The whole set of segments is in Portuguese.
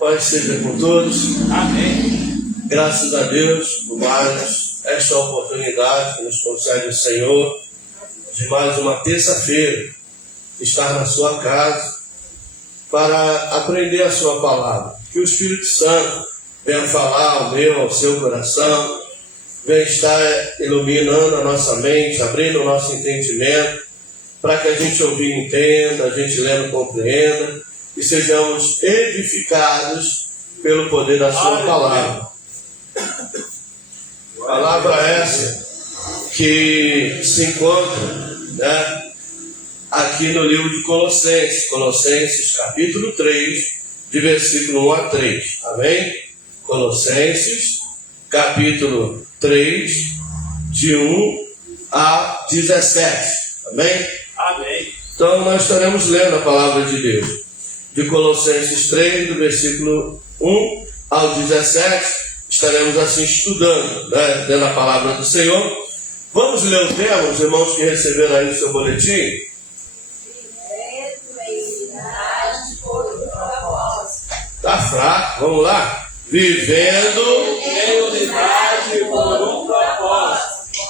Paz seja com todos. Amém. Graças a Deus por mais esta oportunidade que nos concede o Senhor de mais uma terça-feira estar na sua casa para aprender a sua palavra. Que o Espírito Santo venha falar ao meu, ao seu coração, venha estar iluminando a nossa mente, abrindo o nosso entendimento, para que a gente ouvindo entenda, a gente lendo compreenda e sejamos edificados pelo poder da sua palavra. Palavra essa que se encontra, aqui no livro de Colossenses capítulo 3, de versículo 1 a 3. Amém? Colossenses capítulo 3, de 1 a 17. Amém? Amém. Então nós estaremos lendo a palavra de Deus. De Colossenses 3, do versículo 1 ao 17, estaremos assim estudando, lendo a palavra do Senhor. Vamos ler o tema, os irmãos que receberam aí o seu boletim. Está fraco, vamos lá. Vivendo Em unidade por um propósito.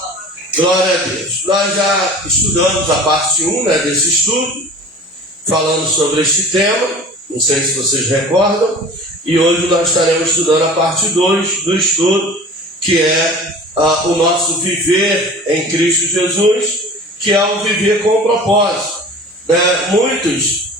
Glória a Deus. Nós já estudamos a parte 1 desse estudo, falando sobre este tema, não sei se vocês recordam, e hoje nós estaremos estudando a parte 2 do estudo, que é o nosso viver em Cristo Jesus, que é o viver com propósito. Muitos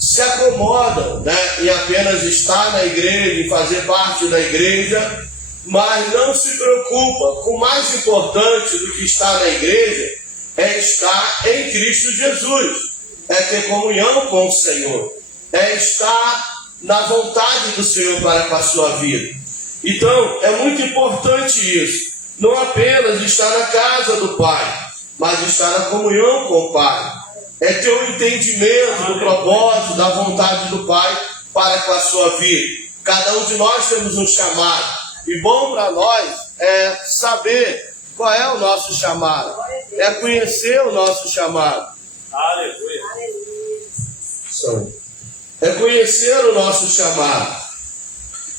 se acomodam em apenas estar na igreja, em fazer parte da igreja, mas não se preocupa com o mais importante do que estar na igreja, é estar em Cristo Jesus, é ter comunhão com o Senhor, é estar na vontade do Senhor para com a sua vida. Então, é muito importante isso, não apenas estar na casa do Pai, mas estar na comunhão com o Pai, é ter o entendimento do propósito, da vontade do Pai para com a sua vida. Cada um de nós temos um chamado, e bom para nós é saber qual é o nosso chamado, é conhecer o nosso chamado. Aleluia. É conhecer o nosso chamado.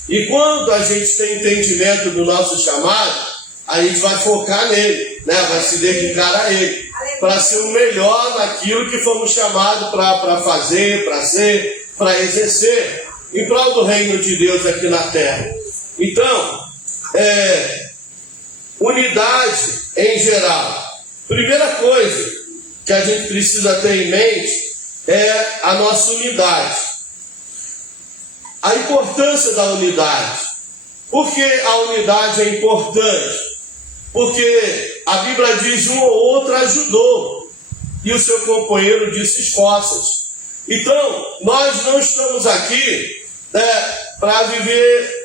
E quando a gente tem entendimento do nosso chamado, a gente vai focar nele, vai se dedicar a ele, para ser o melhor naquilo que fomos chamados para fazer, para ser, para exercer, em prol do reino de Deus aqui na terra. Então, unidade em geral. Primeira coisa que a gente precisa ter em mente é a nossa unidade. A importância da unidade. Por que a unidade é importante? Porque a Bíblia diz um ou outro ajudou e o seu companheiro disse esforça-se. Então, nós não estamos aqui para viver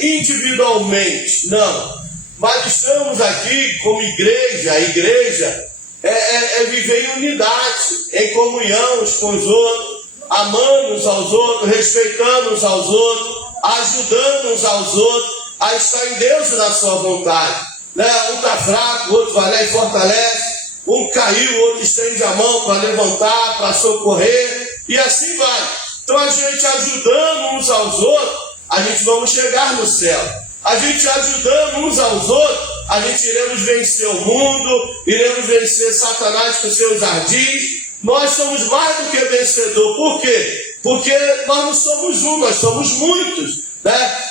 individualmente, não, mas estamos aqui como igreja. A igreja é viver em unidade, em comunhão uns com os outros, amando uns aos outros, respeitando uns aos outros, ajudando uns aos outros a estar em Deus e na sua vontade. Um está fraco, o outro vai lá e fortalece, um caiu, o outro estende a mão para levantar, para socorrer, e assim vai. Então a gente ajudando uns aos outros, a gente vamos chegar no céu. A gente ajudando uns aos outros, a gente iremos vencer o mundo, iremos vencer Satanás com seus ardis. Nós somos mais do que vencedor. Por quê? Porque nós não somos um, nós somos muitos,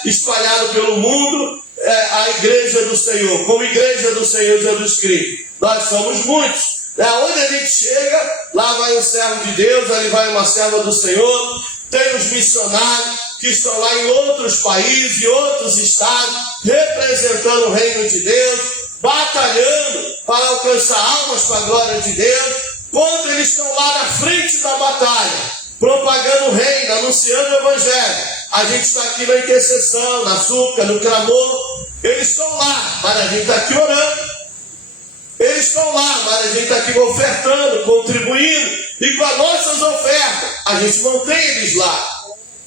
espalhados pelo mundo, a igreja do Senhor, como igreja do Senhor Jesus Cristo. Nós somos muitos. Onde a gente chega, lá vai um servo de Deus, ali vai uma serva do Senhor, tem os missionários que estão lá em outros países e outros estados, representando o reino de Deus, batalhando para alcançar almas para a glória de Deus. Quando eles estão lá na frente da batalha, propagando o reino, anunciando o evangelho, a gente está aqui na intercessão, na súplica, no clamor. Eles estão lá, mas a gente está aqui orando. Eles estão lá, mas a gente está aqui ofertando, contribuindo, e com as nossas ofertas, a gente mantém eles lá.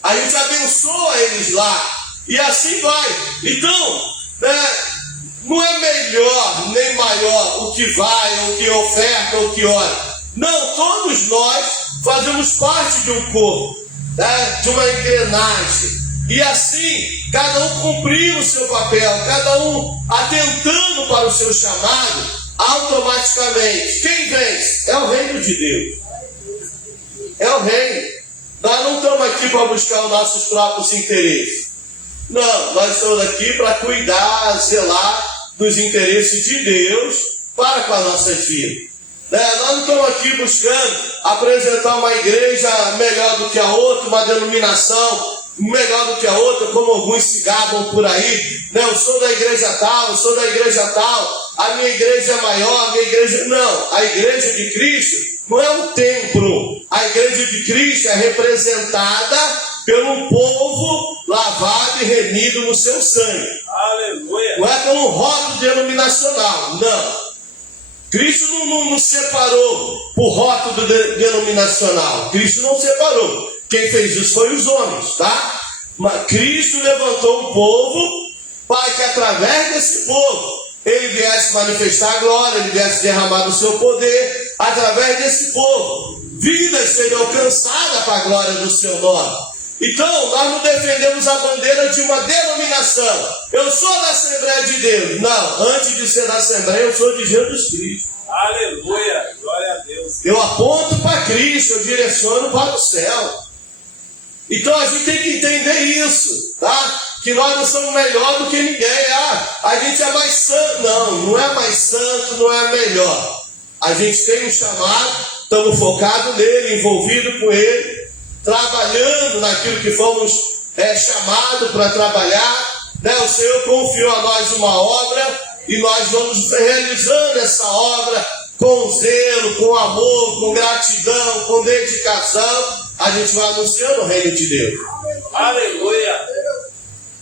A gente abençoa eles lá. E assim vai. Então, não é melhor nem maior o que vai, ou que oferta, ou que ora. Não, todos nós fazemos parte de um corpo, né? De uma engrenagem. E assim, cada um cumprindo o seu papel, cada um atentando para o seu chamado, automaticamente, quem vence? É o reino de Deus. É o reino. Nós não estamos aqui para buscar os nossos próprios interesses. Não, nós estamos aqui para cuidar, zelar dos interesses de Deus para com as nossas vidas. Nós não estamos aqui buscando apresentar uma igreja melhor do que a outra, uma denominação melhor do que a outra, como alguns se gabam por aí. Eu sou da igreja tal, eu sou da igreja tal, a minha igreja é maior, a minha igreja... Não, a igreja de Cristo não é um templo. A igreja de Cristo é representada pelo povo lavado e remido no seu sangue. Aleluia. Não é pelo rótulo denominacional, não. Cristo não separou por rótulo denominacional. Cristo não separou. Quem fez isso foi os homens, tá? Mas Cristo levantou um povo para que através desse povo ele viesse manifestar a glória, ele viesse derramar o seu poder. Através desse povo, vidas seriam alcançadas para a glória do seu nome. Então, nós não defendemos a bandeira de uma denominação. Eu sou da Assembleia de Deus. Não, antes de ser da Assembleia, eu sou de Jesus Cristo. Aleluia, glória a Deus. Eu aponto para Cristo, eu direciono para o céu. Então a gente tem que entender isso, tá? Que nós não somos melhor do que ninguém. A gente é mais santo. Não, não é mais santo, não é melhor. A gente tem um chamado, estamos focados nele, envolvidos com ele, trabalhando naquilo que fomos chamados para trabalhar, né? O Senhor confiou a nós uma obra e nós vamos realizando essa obra com zelo, com amor, com gratidão, com dedicação. A gente vai anunciando o reino de Deus. Aleluia.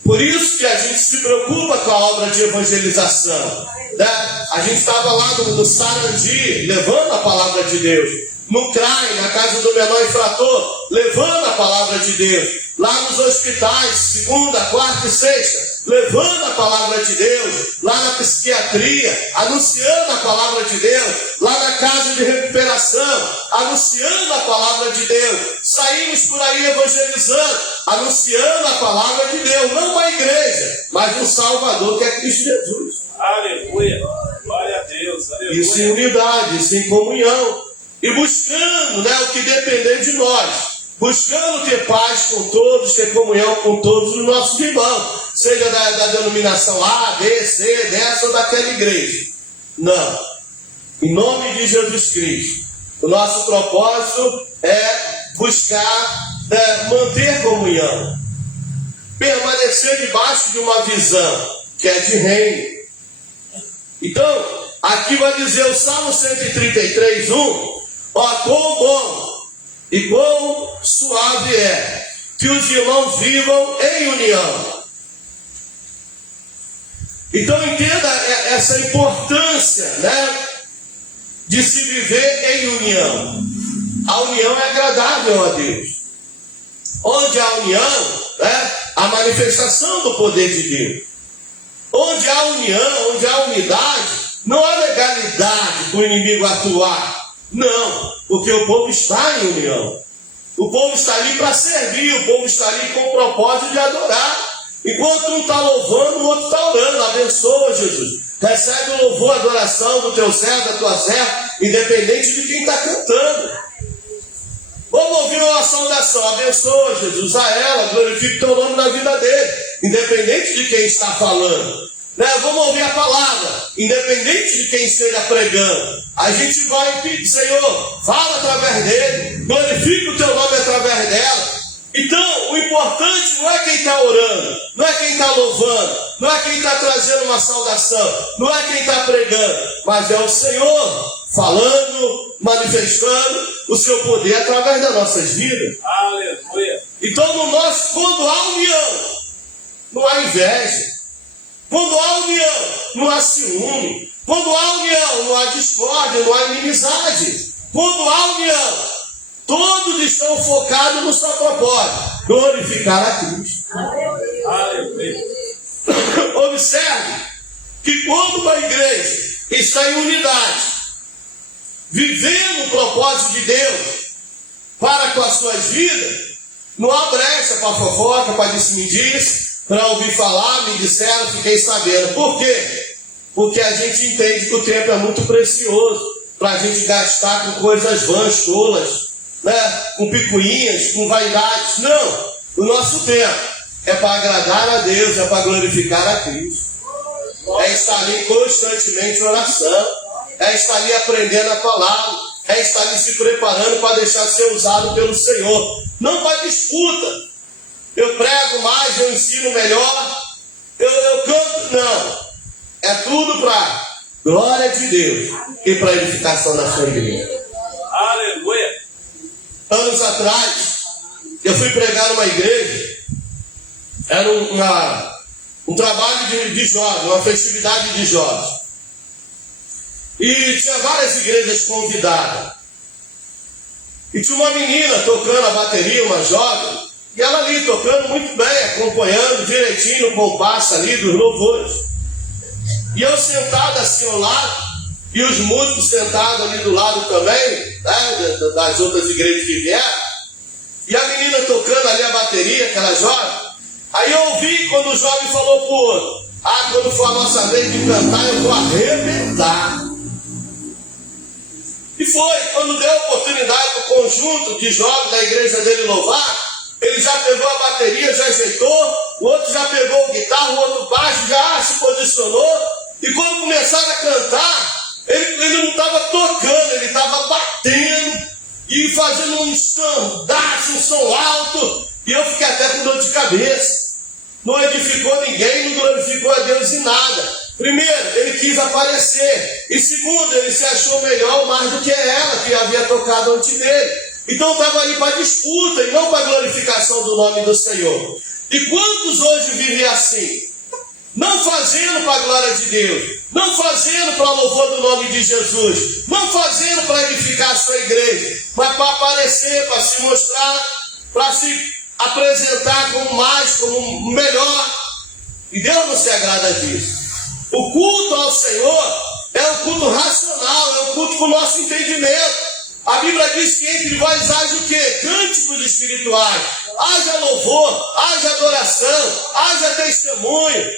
Por isso que a gente se preocupa com a obra de evangelização, né? A gente estava lá no Sarandi, levando a palavra de Deus. No CRAI, na casa do menor infrator, levando a palavra de Deus. Lá nos hospitais, segunda, quarta e sexta, levando a palavra de Deus. Lá na psiquiatria, anunciando a palavra de Deus. Lá na casa de recuperação, anunciando a palavra de Deus. Saímos por aí evangelizando, anunciando a palavra de Deus. Não uma igreja, mas um Salvador que é Cristo Jesus. Aleluia, glória a Deus. Aleluia. Isso em unidade, isso em comunhão. E buscando, né, o que depender de nós. Buscando ter paz com todos, ter comunhão com todos os nossos irmãos. Seja da denominação A, B, C, dessa ou daquela igreja. Não. Em nome de Jesus Cristo. O nosso propósito é buscar manter comunhão. Permanecer debaixo de uma visão que é de reino. Então, aqui vai dizer o Salmo 133, 1. Ó, quão bom e quão suave é que os irmãos vivam em união. Então entenda essa importância, né, de se viver em união. A união é agradável a Deus. Onde há união, né, a manifestação do poder de Deus. Onde há união, onde há unidade, não há legalidade para o inimigo atuar. Não, porque o povo está em união. O povo está ali para servir, o povo está ali com o propósito de adorar. Enquanto um está louvando, o outro está orando. Abençoa, Jesus. Recebe o louvor, a adoração do teu servo, da tua serva, independente de quem está cantando. Vamos ouvir uma saudação. Abençoa, Jesus, a ela, glorifique o teu nome na vida dele, independente de quem está falando. Vamos ouvir a palavra, independente de quem esteja pregando. A gente vai pedir, Senhor, fala através dele, glorifica o teu nome através dela. Então, o importante não é quem está orando, não é quem está louvando, não é quem está trazendo uma saudação, não é quem está pregando, mas é o Senhor falando, manifestando o seu poder através das nossas vidas. Aleluia. Então, quando há união, não há inveja. Quando há união, não há ciúme. Quando há união, não há discórdia, não há inimizade. Quando há união, todos estão focados no seu propósito, glorificar a Cristo. Aleluia. Observe que quando uma igreja está em unidade, vivendo o propósito de Deus para com as suas vidas, não há brecha para fofoca, para disse-me-disse, para ouvir falar, me disseram, fiquei sabendo. Por quê? Porque a gente entende que o tempo é muito precioso para a gente gastar com coisas vãs, tolas, né? Com picuinhas, com vaidades. Não, o nosso tempo é para agradar a Deus, é para glorificar a Cristo. É estar ali constantemente em oração, é estar ali aprendendo a palavra, é estar ali se preparando para deixar ser usado pelo Senhor. Não para disputa. Eu prego mais, eu ensino melhor, eu canto, não. É tudo para glória de Deus e para edificação da sua igreja. Aleluia. Anos atrás, eu fui pregar numa igreja, era um trabalho de jovens, uma festividade de jovens. E tinha várias igrejas convidadas. E tinha uma menina tocando a bateria, uma jovem, e ela ali tocando muito bem, acompanhando direitinho o compasso ali dos louvores. E eu sentado assim ao lado, e os músicos sentados ali do lado também, né, das outras igrejas que vieram, e a menina tocando ali a bateria, aquela jovem. Aí eu ouvi quando o jovem falou pro outro: quando for a nossa vez de cantar, eu vou arrebentar. E foi, quando deu a oportunidade para o conjunto de jovens da igreja dele louvar, ele já pegou a bateria, já ajeitou, o outro já pegou a guitarra, o outro baixo, já se posicionou, e quando começaram a cantar, ele não estava tocando, ele estava batendo e fazendo um estandaço, um som alto, e eu fiquei até com dor de cabeça. Não edificou ninguém, não glorificou a Deus em nada. Primeiro, ele quis aparecer. E segundo, ele se achou melhor mais do que ela, que havia tocado antes dele. Então estava ali para disputa e não para glorificação do nome do Senhor. E quantos hoje vivem assim? Não fazendo para a glória de Deus, não fazendo para o louvor do nome de Jesus, não fazendo para edificar a sua igreja, mas para aparecer, para se mostrar, para se apresentar como mais, como melhor. E Deus não se agrada disso. O culto ao Senhor é um culto racional, é um culto com o nosso entendimento. A Bíblia diz que entre vós haja o quê? Cânticos espirituais, haja louvor, haja adoração, haja testemunho.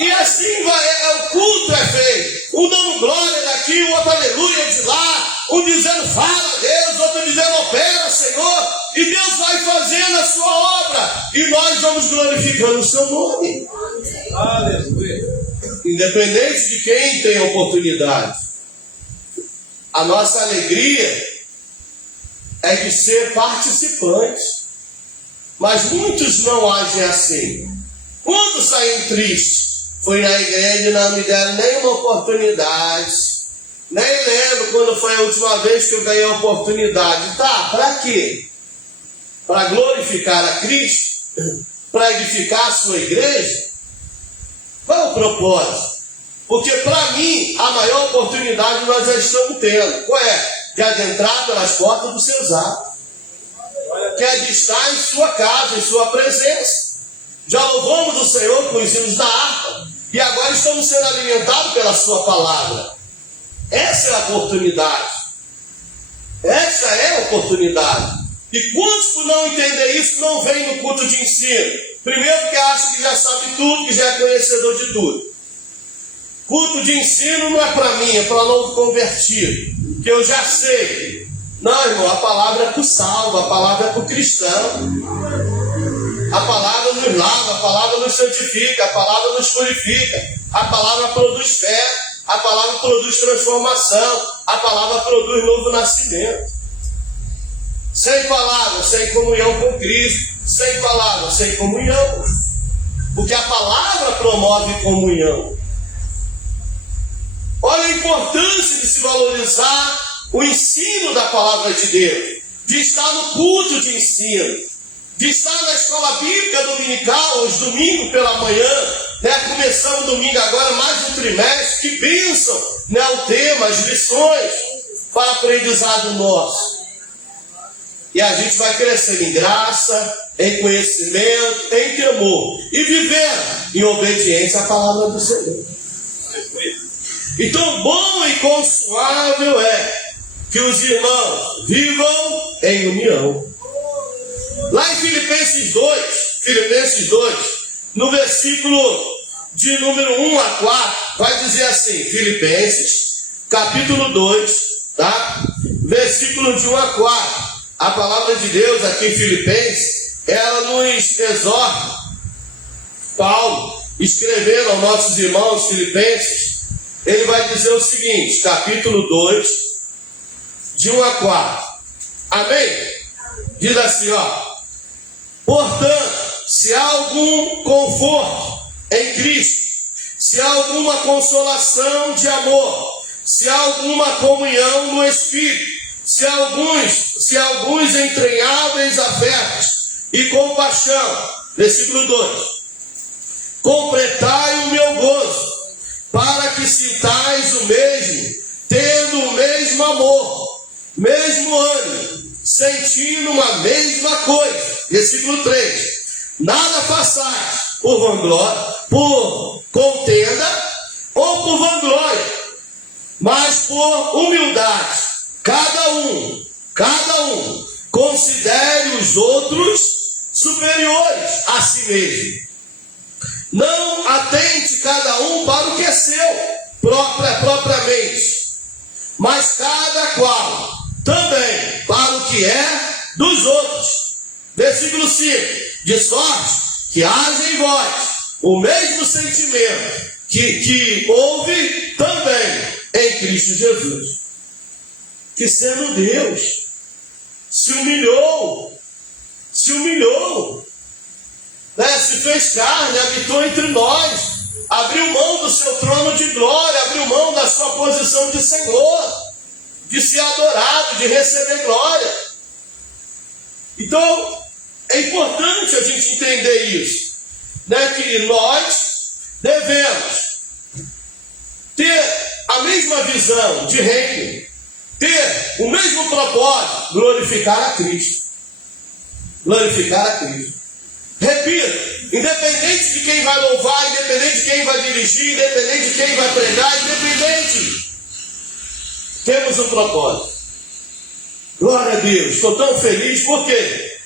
E assim o culto é feito. Um dando glória daqui, o outro aleluia de lá, um dizendo fala a Deus, outro dizendo opera Senhor. E Deus vai fazendo a sua obra e nós vamos glorificando o seu nome. Aleluia. Independente de quem tem oportunidade, a nossa alegria é de ser participante. Mas muitos não agem assim. Quantos saem tristes? Fui na igreja e não me deram nenhuma oportunidade. Nem lembro quando foi a última vez que eu ganhei a oportunidade. Tá, para quê? Para glorificar a Cristo? Para edificar a sua igreja? Qual é o propósito? Porque para mim, a maior oportunidade nós já estamos tendo. Qual é? De adentrar pelas portas dos seus atos. Que é de estar em sua casa, em sua presença. Já louvamos o Senhor com os hinos da harpa. E agora estamos sendo alimentados pela sua palavra. Essa é a oportunidade. Essa é a oportunidade. E quantos por não entender isso não vêm no culto de ensino? Primeiro porque acha que já sabe tudo, que já é conhecedor de tudo. Culto de ensino não é para mim, é para novo convertido. Que eu já sei. Não, irmão, a palavra é para o salvo, a palavra é para o cristão. A palavra nos lava, a palavra nos santifica, a palavra nos purifica. A palavra produz fé, a palavra produz transformação, a palavra produz novo nascimento. Sem palavra, sem comunhão com Cristo. Sem palavra, sem comunhão. Porque a palavra promove comunhão. Olha a importância de se valorizar o ensino da palavra de Deus. De estar no culto de ensino. De estar na escola bíblica dominical, aos domingos pela manhã, né? Começando domingo agora, mais um trimestre, que bênção, né? O tema, as lições para aprendizado nosso. E a gente vai crescendo em graça, em conhecimento, em temor, e viver em obediência à palavra do Senhor. Então, bom e consuável é que os irmãos vivam em união. Lá em Filipenses 2, no versículo de número 1 a 4, vai dizer assim, Filipenses, capítulo 2, tá? Versículo de 1 a 4. A palavra de Deus aqui em Filipenses, ela nos exorta. Paulo, escrevendo aos nossos irmãos filipenses, ele vai dizer o seguinte, capítulo 2, de 1 a 4. Amém? Diz assim, ó. Portanto, se há algum conforto em Cristo, se há alguma consolação de amor, se há alguma comunhão no Espírito, se alguns entranháveis afetos e compaixão, versículo 2, completai o meu gozo, para que sintais o mesmo, tendo o mesmo amor, mesmo ânimo, sentindo uma mesma coisa. Versículo 3, nada façais por vanglória, por contenda ou por vanglória, mas por humildade. Cada um considere os outros superiores a si mesmo. Não atente cada um para o que é seu, propriamente, mas cada qual também para o que é dos outros. Versículo 5, de sorte que haja em vós o mesmo sentimento que houve também em Cristo Jesus, que sendo Deus, se humilhou, né? Se fez carne, habitou entre nós, abriu mão do seu trono de glória, abriu mão da sua posição de Senhor, de ser adorado, de receber glória. Então, é importante a gente entender isso, né? Que nós devemos ter a mesma visão de reino, ter o mesmo propósito, glorificar a Cristo. Glorificar a Cristo. Repito, independente de quem vai louvar, independente de quem vai dirigir, independente de quem vai pregar, independente, temos um propósito. Glória a Deus, estou tão feliz, por quê?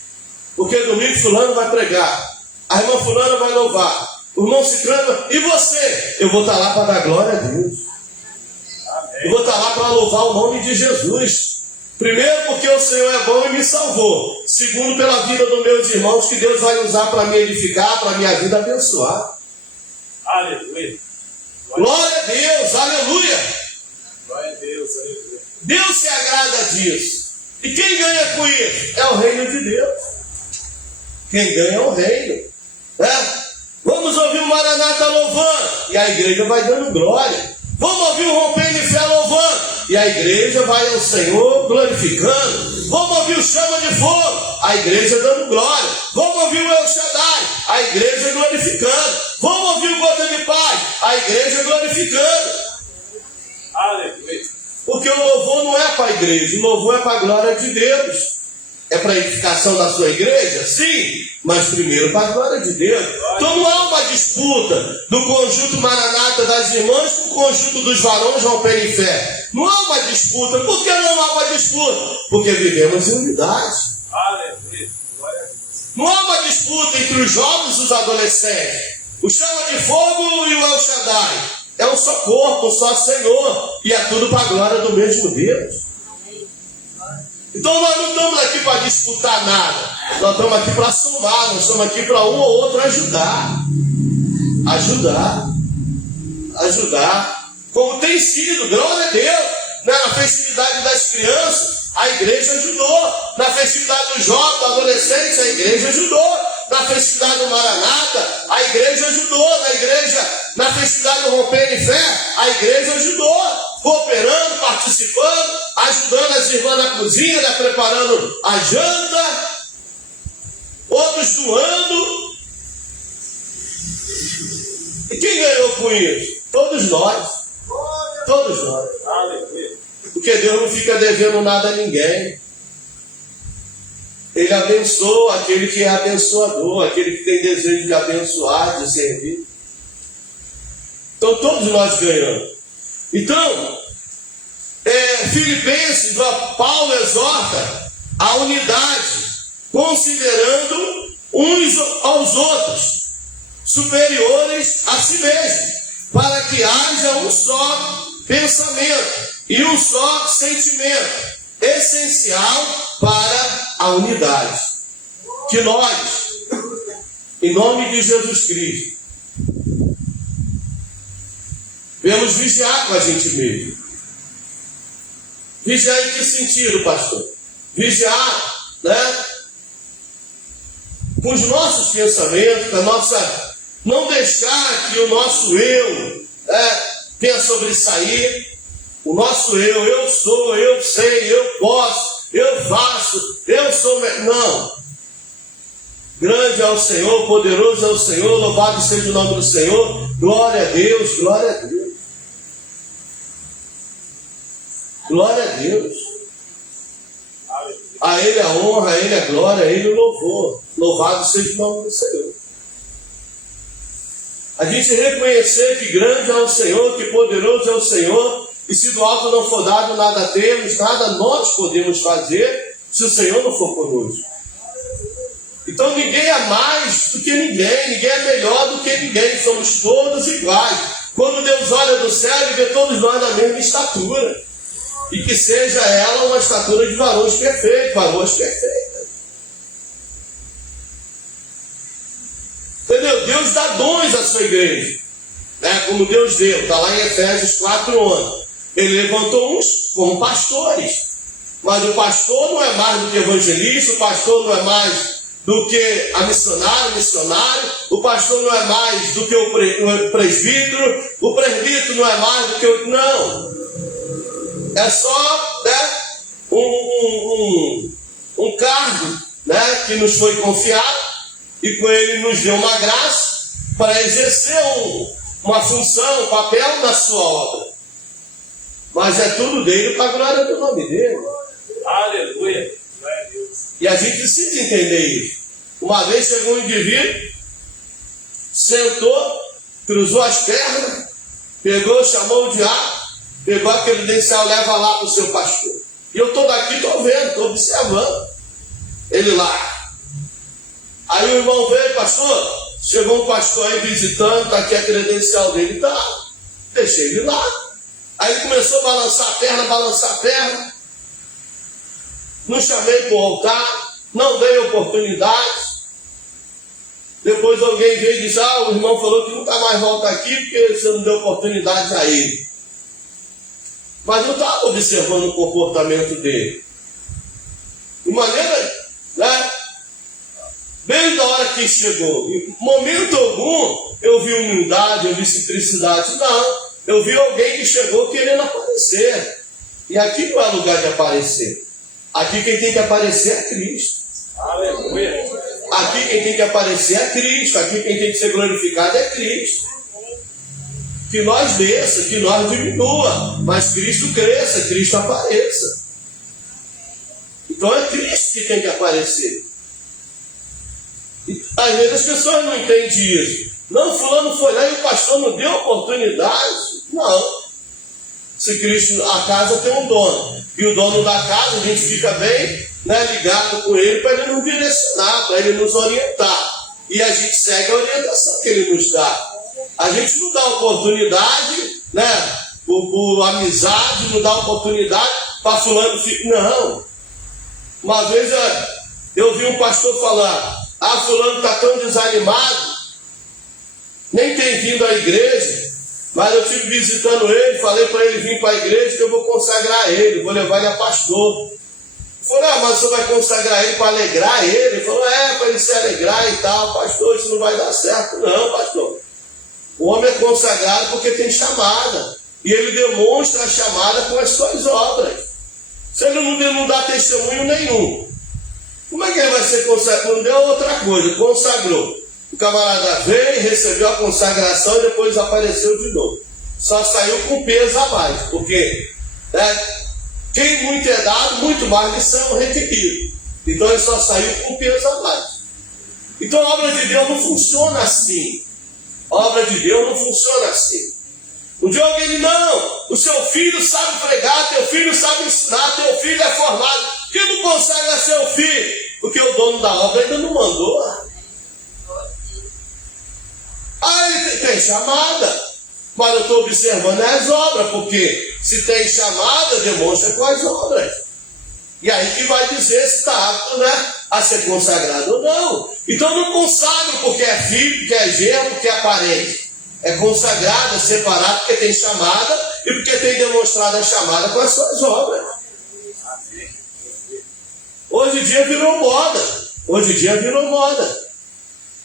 Porque domingo fulano vai pregar, a irmã fulana vai louvar, o irmão ciclano, e você? Eu vou estar lá para dar glória a Deus. Eu vou estar lá para louvar o nome de Jesus. Primeiro, porque o Senhor é bom e me salvou. Segundo, pela vida dos meus irmãos, que Deus vai usar para me edificar, para a minha vida abençoar. Aleluia. Glória a Deus, aleluia. Glória a Deus, aleluia. Deus se agrada disso. E quem ganha com isso? É o reino de Deus. Quem ganha é o reino. Né? Vamos ouvir o Maranata louvando, e a igreja vai dando glória. Vamos ouvir o Rompendo em Fé louvando, e a igreja vai ao Senhor glorificando. Vamos ouvir o Chama de Fogo, a igreja dando glória. Vamos ouvir o El Shaddai, a igreja glorificando. Vamos ouvir o Gota de Paz, a igreja glorificando. Aleluia. Porque o louvor não é para a igreja, o louvor é para a glória de Deus. É para a edificação da sua igreja? Sim, mas primeiro para a glória de Deus. Então não há uma disputa do conjunto Maranata das irmãs com o conjunto dos varões Rompendo em Fé. Não há uma disputa. Por que não há uma disputa? Porque vivemos em unidade. Aleluia. Não há uma disputa entre os jovens e os adolescentes. O Chama de Fogo e o El Shaddai. É um só corpo, um só Senhor. E é tudo para a glória do mesmo Deus. Então nós não estamos aqui para disputar nada. Nós estamos aqui para somar. Nós estamos aqui para um ou outro ajudar. Ajudar. Como tem sido, glória a Deus. Na festividade das crianças, a igreja ajudou. Na festividade dos jovens, da adolescência, a igreja ajudou. Na festividade do Maranata, a igreja ajudou. Na festividade do Rompendo em Fé, a igreja ajudou. Cooperando, participando, ajudando as irmãs na cozinha, né, preparando a janta, outros doando. E quem ganhou com isso? Todos nós. Todos nós. Porque Deus não fica devendo nada a ninguém. Ele abençoa aquele que é abençoador, aquele que tem desejo de abençoar, de servir. Então todos nós ganhamos. Então, Filipenses, Paulo exorta a unidade, considerando uns aos outros superiores a si mesmo, para que haja um só pensamento e um só sentimento, essencial para a unidade. Que nós, em nome de Jesus Cristo, devemos vigiar com a gente mesmo. Vigiar em que sentido, pastor? Vigiar, né? Com os nossos pensamentos, a nossa, não deixar que o nosso eu venha sobressair. O nosso eu sou, eu sei, eu posso, eu faço, eu sou. Não. Grande é o Senhor, poderoso é o Senhor, louvado seja o nome do Senhor. Glória a Deus, glória a Deus. Glória a Deus. A Ele a honra, a Ele a glória, a Ele o louvor. Louvado seja o nome do Senhor. A gente reconhecer que grande é o Senhor, que poderoso é o Senhor, e se do alto não for dado, nada temos, nada nós podemos fazer, se o Senhor não for conosco. Então ninguém é mais do que ninguém, ninguém é melhor do que ninguém, somos todos iguais. Quando Deus olha do céu, Ele vê todos nós na mesma estatura. E que seja ela uma estatura de varões perfeitos, varões perfeitas. Entendeu? Deus dá dons à sua igreja, né? Como Deus deu, está lá em Efésios 4:11. Ele levantou uns como pastores, mas o pastor não é mais do que evangelista, o pastor não é mais do que a missionário, o pastor não é mais do que o presbítero, o presbítero não é mais do que o... Não. É só, né, um cargo, né, que nos foi confiado, e com ele nos deu uma graça para exercer uma função, um papel na sua obra. Mas é tudo dele para a glória do nome dele. Aleluia. E a gente precisa entender isso. Uma vez chegou um indivíduo, sentou, cruzou as pernas, pegou, chamou o diabo, pegou a credencial, leva lá para o seu pastor. E eu estou daqui, estou vendo, estou observando ele lá. Aí o irmão veio, pastor, chegou um pastor aí visitando, está aqui a credencial dele, tá, deixei ele lá. Aí ele começou a balançar a perna, não chamei para o altar, não dei oportunidade. Depois alguém veio e disse, o irmão falou que nunca mais volta aqui porque você não deu oportunidade a ele. Mas eu estava observando o comportamento dele. De maneira, né? Desde a hora que chegou, em momento algum, eu vi humildade, eu vi simplicidade. Não, eu vi alguém que chegou querendo aparecer. E aqui não é lugar de aparecer. Aqui quem tem que aparecer é Cristo. Aleluia. Aqui quem tem que aparecer é Cristo. Aqui quem tem que ser glorificado é Cristo. Que nós desça, que nós diminua, mas Cristo cresça, Cristo apareça. Então é Cristo que tem que aparecer. E, às vezes as pessoas não entendem isso. Não, fulano foi lá e o pastor não deu oportunidade. Não. Se Cristo, a casa tem um dono, e o dono da casa, a gente fica bem, né, ligado com ele, para ele nos direcionar, para ele nos orientar. E a gente segue a orientação que ele nos dá. A gente não dá oportunidade, né, por amizade, não dá oportunidade para fulano ficar. Não. Uma vez eu vi um pastor falar, fulano está tão desanimado, nem tem vindo à igreja, mas eu estive visitando ele, falei para ele vir para a igreja que eu vou consagrar ele, vou levar ele a pastor. Eu falei, mas você vai consagrar ele para alegrar ele? Ele falou, para ele se alegrar e tal. Pastor, isso não vai dar certo. Não, pastor. O homem é consagrado porque tem chamada. E ele demonstra a chamada com as suas obras. Se ele não dá testemunho nenhum, como é que ele vai ser consagrado? Não deu outra coisa, consagrou. O camarada veio, recebeu a consagração e depois apareceu de novo. Só saiu com peso a mais, porque quem muito é dado, muito mais lhe são requeridos. Então ele só saiu com peso a mais. Então a obra de Deus não funciona assim. A obra de Deus não funciona assim. O Diogo, ele não, o seu filho sabe pregar, teu filho sabe ensinar, teu filho é formado. Por que não consagra seu filho? Porque o dono da obra ainda não mandou. Ah, ele tem chamada, mas eu estou observando as obras, porque se tem chamada, demonstra com as obras. E aí que vai dizer se está apto, né, a ser consagrado ou não. Então não consagra porque é filho, porque é genro, porque é parente. É consagrado, é separado porque tem chamada e porque tem demonstrado a chamada com as suas obras. Hoje em dia virou moda. Hoje em dia virou moda.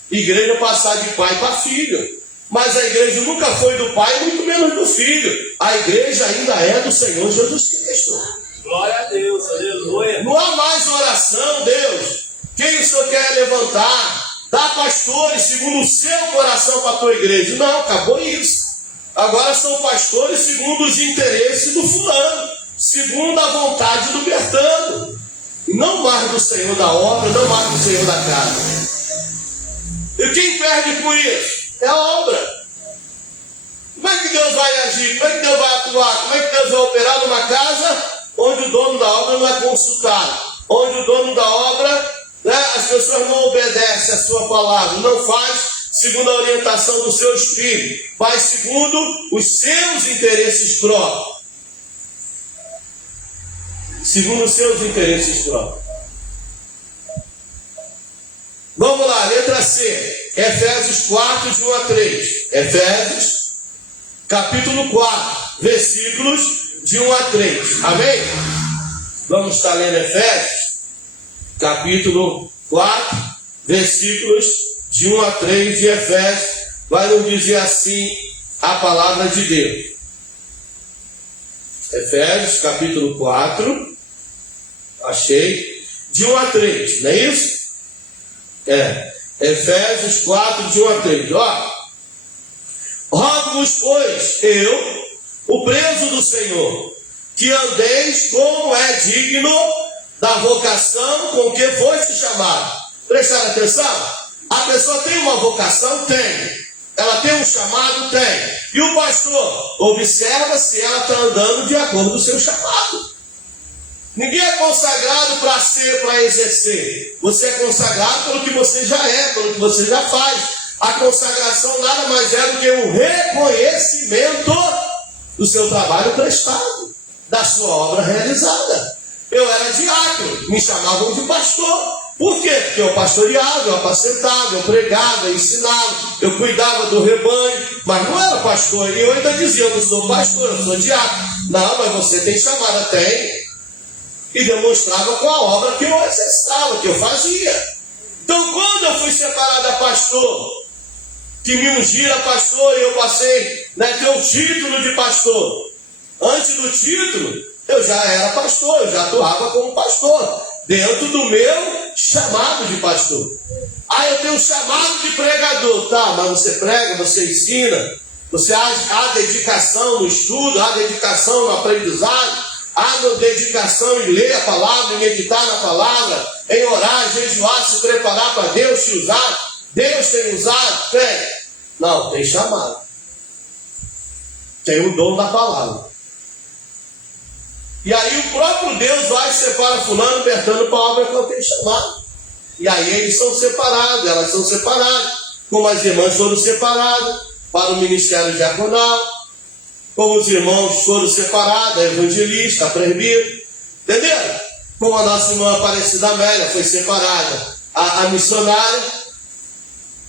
Igreja passar de pai para filho. Mas a igreja nunca foi do pai, muito menos do filho. A igreja ainda é do Senhor Jesus Cristo. Glória a Deus, aleluia. Não há mais oração, Deus. Quem o Senhor quer levantar? Dá pastores segundo o seu coração para a tua igreja. Não, acabou isso. Agora são pastores segundo os interesses do fulano, segundo a vontade do Bertano. E não mais do Senhor da obra, não mais do Senhor da casa. E quem perde com isso? É a obra. Como é que Deus vai agir? Como é que Deus vai atuar? Como é que Deus vai operar numa casa onde o dono da obra não é consultado? Onde o dono da obra, né, as pessoas não obedecem a sua palavra, não faz segundo a orientação do seu espírito, faz segundo os seus interesses próprios. Segundo os seus interesses próprios. Vamos lá, letra C, Efésios 4, de 1 a 3. Efésios, capítulo 4, versículos de 1 a 3. Amém? Vamos estar lendo Efésios, capítulo 4, versículos de 1 a 3 de Efésios. Vai nos dizer assim a palavra de Deus. Efésios, capítulo 4, achei, de 1 a 3, não é isso? Efésios 4, de 1 a 3. Rogo-vos, pois, eu, o preso do Senhor, que andeis como é digno da vocação com que foste chamado. Prestaram atenção? A pessoa tem uma vocação? Tem. Ela tem um chamado? Tem. E o pastor observa se ela está andando de acordo com o seu chamado. Ninguém é consagrado para ser, para exercer. Você é consagrado pelo que você já é, pelo que você já faz. A consagração nada mais é do que um reconhecimento do seu trabalho prestado, da sua obra realizada. Eu era diácono, me chamavam de pastor. Por quê? Porque eu pastoreava, eu apacentava, eu pregava, eu ensinava, eu cuidava do rebanho, mas não era pastor. E eu ainda dizia, eu não sou pastor, eu sou diácono. Não, mas você tem chamada, tem. E demonstrava com a obra que eu exercitava, que eu fazia. Então, quando eu fui separado a pastor, que me ungiram a pastor, e eu passei a ter o título de pastor. Antes do título, eu já era pastor, eu já atuava como pastor, dentro do meu chamado de pastor. Ah, eu tenho um chamado de pregador. Tá, mas você prega, você ensina, você há dedicação no estudo, há dedicação no aprendizado, há dedicação em ler a palavra, em meditar na palavra, em orar, jejuar, se preparar para Deus te usar. Deus tem usado? Tem. Não, tem chamado. Tem o dom da palavra. E aí o próprio Deus vai e separa fulano, Bertano para a obra que eu tenho chamado. E aí eles são separados, elas são separadas, como as irmãs foram separadas para o ministério diaconal, como os irmãos foram separados, a evangelista, a presbítero, entenderam? Como a nossa irmã Aparecida Amélia foi separada, a missionária,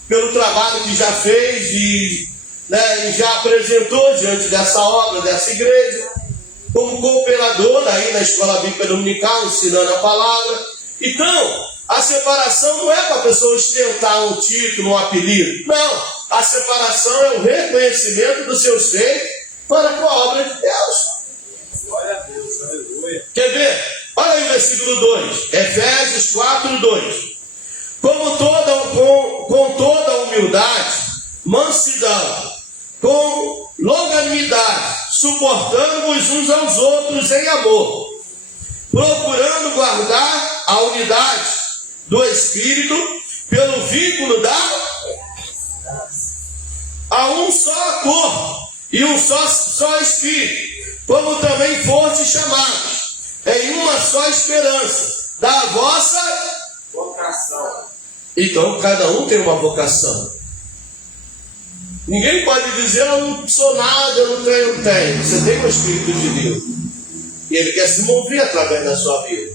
pelo trabalho que já fez e já apresentou diante dessa obra, dessa igreja, como cooperadora aí na escola bíblica dominical, ensinando a palavra. Então, a separação não é para a pessoa ostentar um título, um apelido. Não, a separação é o reconhecimento dos seus feitos para com a obra de Deus. Glória a Deus, aleluia. Quer ver? Olha aí o versículo 2, Efésios 4, 2. Com toda humildade, mansidão, com longanimidade, suportando-vos uns aos outros em amor, procurando guardar a unidade do Espírito pelo vínculo a um só corpo, e um só Espírito, como também fostes chamados, em uma só esperança da vossa vocação. Então cada um tem uma vocação. Ninguém pode dizer: eu não sou nada, eu não tenho. Você tem o Espírito de Deus, e Ele quer se mover através da sua vida.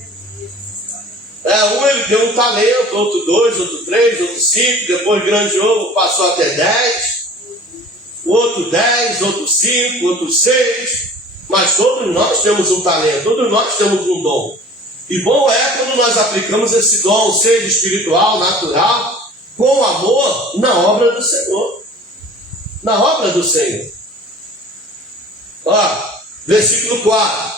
Um ele deu um talento, outro 2, outro 3, outro 5, depois granjeou, passou até 10, outro 10, outro 5, outro 6. Mas todos nós temos um talento, todos nós temos um dom. E bom é quando nós aplicamos esse dom, seja espiritual, natural, com amor, na obra do Senhor. Na obra do Senhor. Versículo 4.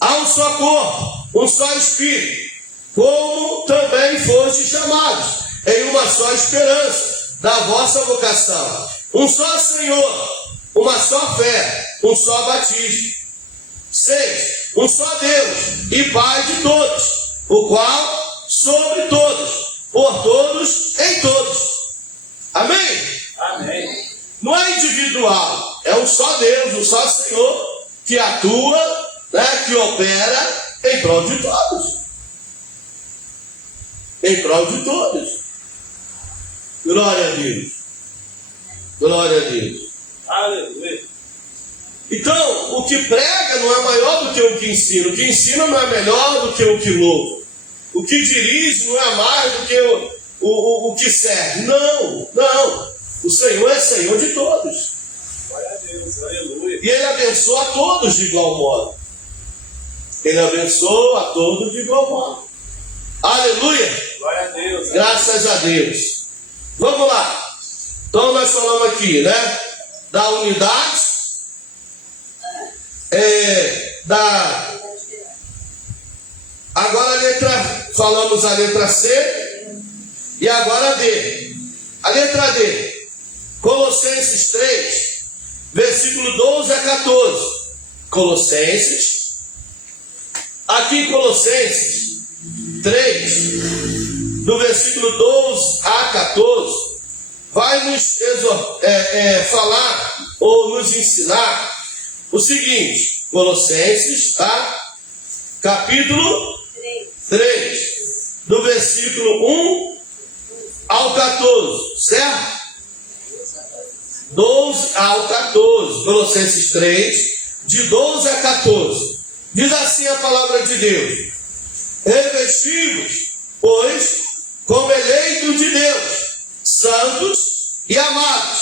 Há um só corpo, um só Espírito, como também fostes chamados, em uma só esperança da vossa vocação. Um só Senhor, uma só fé, um só batismo. 6. Um só Deus e Pai de todos, o qual sobre todos, por todos, em todos. Amém? Amém. Não é individual, é um só Deus, um só Senhor, que atua, que opera em prol de todos. Em prol de todos. Glória a Deus. Glória a Deus. Aleluia. Então, o que prega não é maior do que o que ensina. O que ensina não é melhor do que o que louva. O que dirige não é mais do que o que serve. Não, não. O Senhor é Senhor de todos. Glória a Deus, aleluia. E Ele abençoa a todos de igual modo. Ele abençoa a todos de igual modo. Aleluia. Glória a Deus. Graças a Deus. Vamos lá. Então nós falamos aqui, da unidade, agora falamos a letra C e agora a D. A letra D, Colossenses 3, versículo 12 a 14. Colossenses, aqui em Colossenses 3, do versículo 12 a 14, vai nos falar ou nos ensinar o seguinte: Colossenses, capítulo 3, do versículo 1 ao 14, certo? 12 ao 14, Colossenses 3, de 12 a 14, diz assim a palavra de Deus: revestivos, pois, como eleitos de Deus, santos e amados,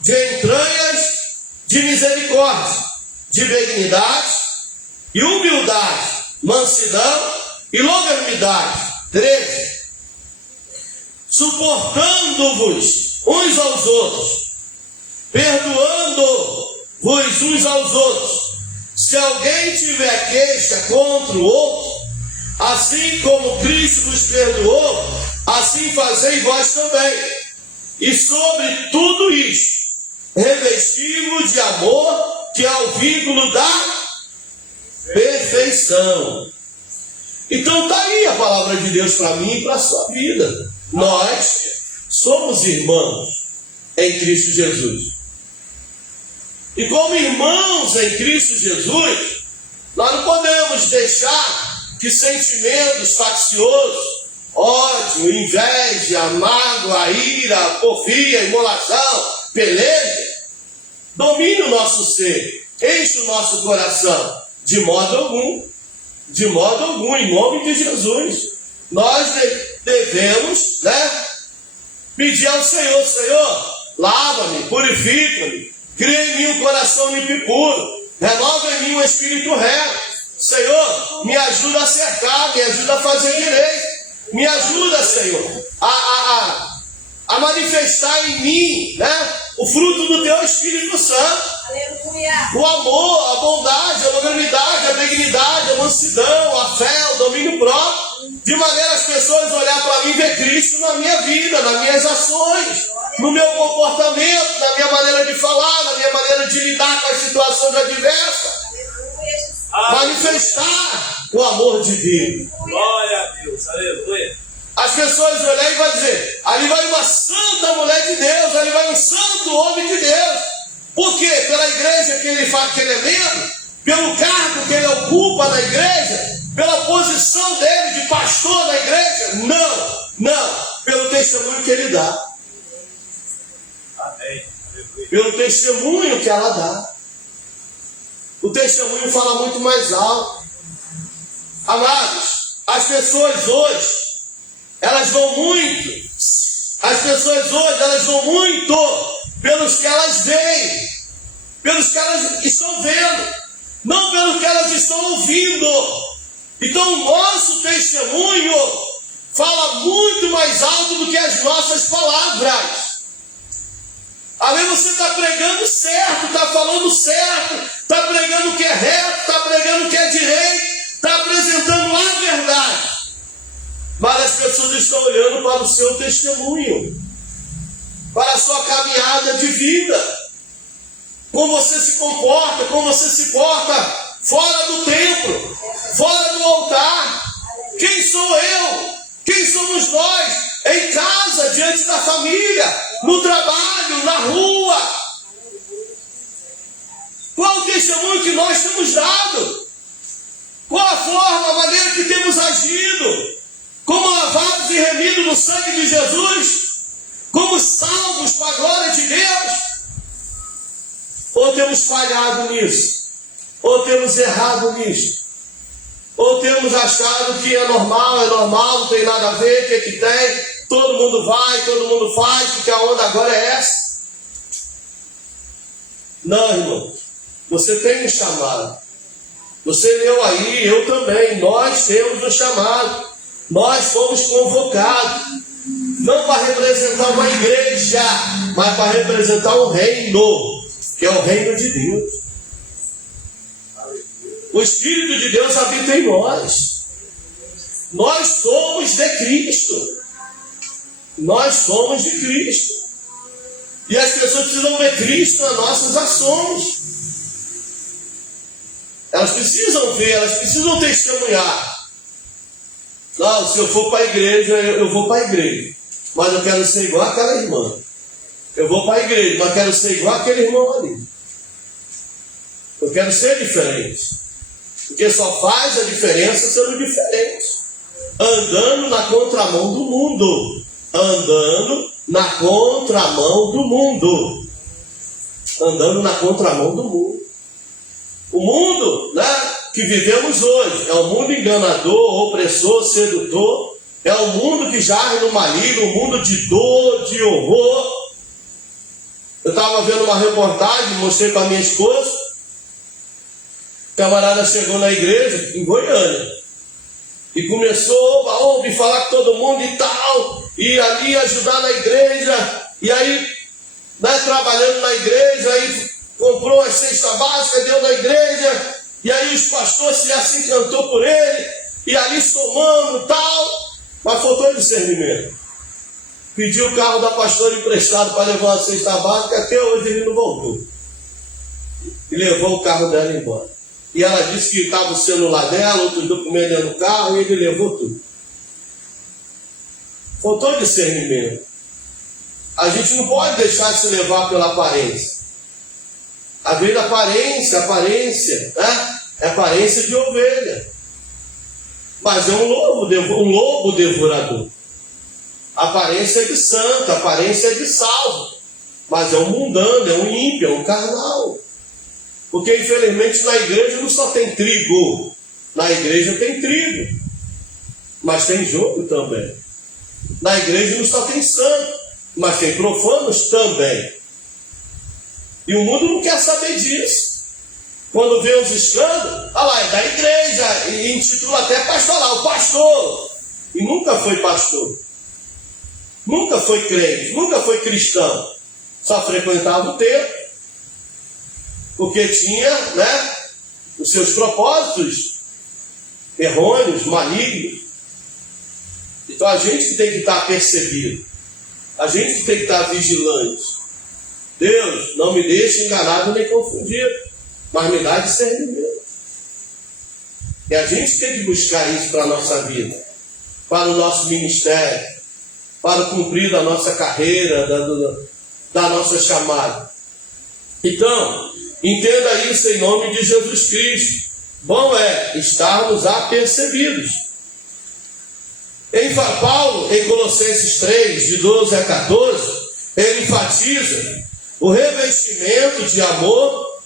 de entranhas de misericórdia, de benignidade e humildade, mansidão e longanimidade. 13. Suportando-vos uns aos outros, perdoando-vos uns aos outros, se alguém tiver queixa contra o outro, assim como Cristo vos perdoou, assim fazei vós também. E sobre tudo isto, revesti-vos de amor, que é o vínculo da perfeição. Então está aí a palavra de Deus para mim e para a sua vida. Nós somos irmãos em Cristo Jesus. E como irmãos em Cristo Jesus, nós não podemos deixar que sentimentos facciosos, ódio, inveja, mágoa, ira, porfia, imolação, peleja, domine o nosso ser, enche o nosso coração. De modo algum, em nome de Jesus. Nós devemos, pedir ao Senhor: Senhor, lava-me, purifica-me, cria em mim um coração limpo e puro, renova em mim um espírito reto. Senhor, me ajuda a acertar, me ajuda a fazer direito, me ajuda, Senhor, a manifestar em mim, o fruto do Teu Espírito Santo. Aleluia. O amor, a bondade, a longanimidade, a benignidade, a mansidão, a fé, o domínio próprio, de maneira as pessoas olhar para mim e ver Cristo na minha vida, nas minhas ações, no meu comportamento, na minha maneira de falar, na minha maneira de lidar com as situações adversas. Manifestar o amor de Deus. Glória a Deus, aleluia. As pessoas olharem e vão dizer: ali vai uma santa mulher de Deus, ali vai um santo homem de Deus. Por quê? Pela igreja que ele faz, que ele é membro, pelo cargo que ele ocupa na igreja, pela posição dele de pastor da igreja? Não. Pelo testemunho que ele dá. Amém. Pelo testemunho que ela dá. O testemunho fala muito mais alto. Amados, as pessoas hoje, elas vão muito. As pessoas hoje, elas vão muito pelos que elas veem, pelos que elas estão vendo, não pelo que elas estão ouvindo. Então o nosso testemunho fala muito mais alto do que as nossas palavras. Ali você está pregando certo, está falando certo, está pregando o que é reto, está pregando o que é direito, está apresentando a verdade. Mas as pessoas estão olhando para o seu testemunho, para a sua caminhada de vida, como você se comporta, como você se porta fora do templo, fora do altar. Quem sou eu? Quem somos nós? Em casa, diante da família, no trabalho, na rua. Qual o testemunho que nós temos dado? Qual a forma, a maneira que temos agido? Como lavados e remidos no sangue de Jesus? Como salvos para a glória de Deus? Ou temos falhado nisso? Ou temos errado nisso? Ou temos achado que é normal, não tem nada a ver, o que é que tem? Todo mundo vai, todo mundo faz, porque a onda agora é essa. Não, irmão. Você tem um chamado. Você leu aí, eu também. Nós temos um chamado. Nós fomos convocados. Não para representar uma igreja, mas para representar um reino, que é o reino de Deus. O Espírito de Deus habita em nós. Nós somos de Cristo. Nós somos de Cristo. E as pessoas precisam ver Cristo nas nossas ações. Elas precisam ver, elas precisam testemunhar. Não, se eu for para a igreja, eu vou para a igreja. Mas eu quero ser igual àquela irmã. Eu vou para a igreja, mas quero ser igual àquele irmão ali. Eu quero ser diferente. Porque só faz a diferença sendo diferente. Andando na contramão do mundo. Andando na contramão do mundo. Andando na contramão do mundo. O mundo, né, que vivemos hoje é um mundo enganador, opressor, sedutor. É um mundo que jaz no maligno, um mundo de dor, de horror. Eu estava vendo uma reportagem, mostrei para minha esposa. O camarada chegou na igreja, em Goiânia, e começou a ouvir falar com todo mundo e tal, e ali ajudar na igreja, e aí, né, trabalhando na igreja, aí comprou as cestas básicas, deu na igreja, e aí os pastores se encantou por ele, e ali somando e tal, mas faltou discernimento. Pediu o carro da pastora emprestado para levar a cesta básica, até hoje ele não voltou. E levou o carro dela embora. E ela disse que estava o celular dela, outros documentos dentro do carro, e ele levou tudo. Faltou discernimento. A gente não pode deixar de se levar pela aparência. A ver aparência, né? É aparência de ovelha. Mas é um lobo devorador. A aparência é de santo, a aparência é de salvo. Mas é um mundano, é um ímpio, é um carnal. Porque infelizmente na igreja não só tem trigo. Na igreja tem trigo. Mas tem jogo também. Na igreja não só tem santo, mas tem profanos também. E o mundo não quer saber disso. Quando vê os escândalos, olha lá, é da igreja, e intitula até pastor lá, o pastor. E nunca foi pastor. Nunca foi crente, nunca foi cristão. Só frequentava o templo, porque tinha, né, os seus propósitos errôneos, malignos. Então a gente que tem que estar percebido. A gente que tem que estar vigilante. Deus, não me deixe enganado nem confundido, mas me dá discernimento. E a gente tem que buscar isso para a nossa vida, para o nosso ministério, para o cumprir da nossa carreira, da nossa chamada. Então, entenda isso em nome de Jesus Cristo. Bom é estarmos apercebidos. Paulo, em Colossenses 3, de 12 a 14, ele enfatiza o revestimento de amor,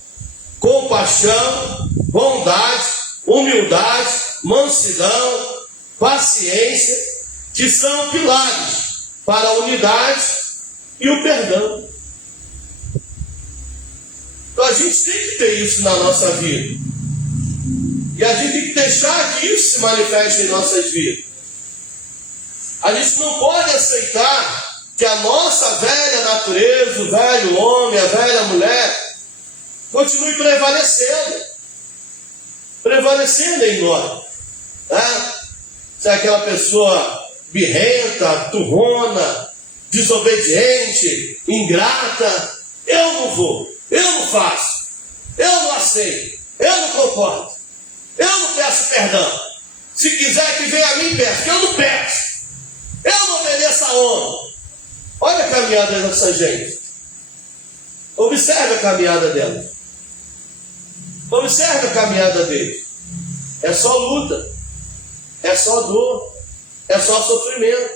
compaixão, bondade, humildade, mansidão, paciência, que são pilares para a unidade e o perdão. Então a gente tem que ter isso na nossa vida. E a gente tem que deixar que isso se manifeste em nossas vidas. A gente não pode aceitar que a nossa velha natureza, o velho homem, a velha mulher, continue prevalecendo em nós. Né? Se é aquela pessoa birrenta, turrona, desobediente, ingrata, eu não vou, eu não faço, eu não aceito, eu não concordo, eu não peço perdão. Se quiser que venha a mim, peço, que eu não peço. Eu não obedeço a homem. Olha a caminhada dessa gente. Observe a caminhada dela. Observe a caminhada dele. É só luta. É só dor. É só sofrimento.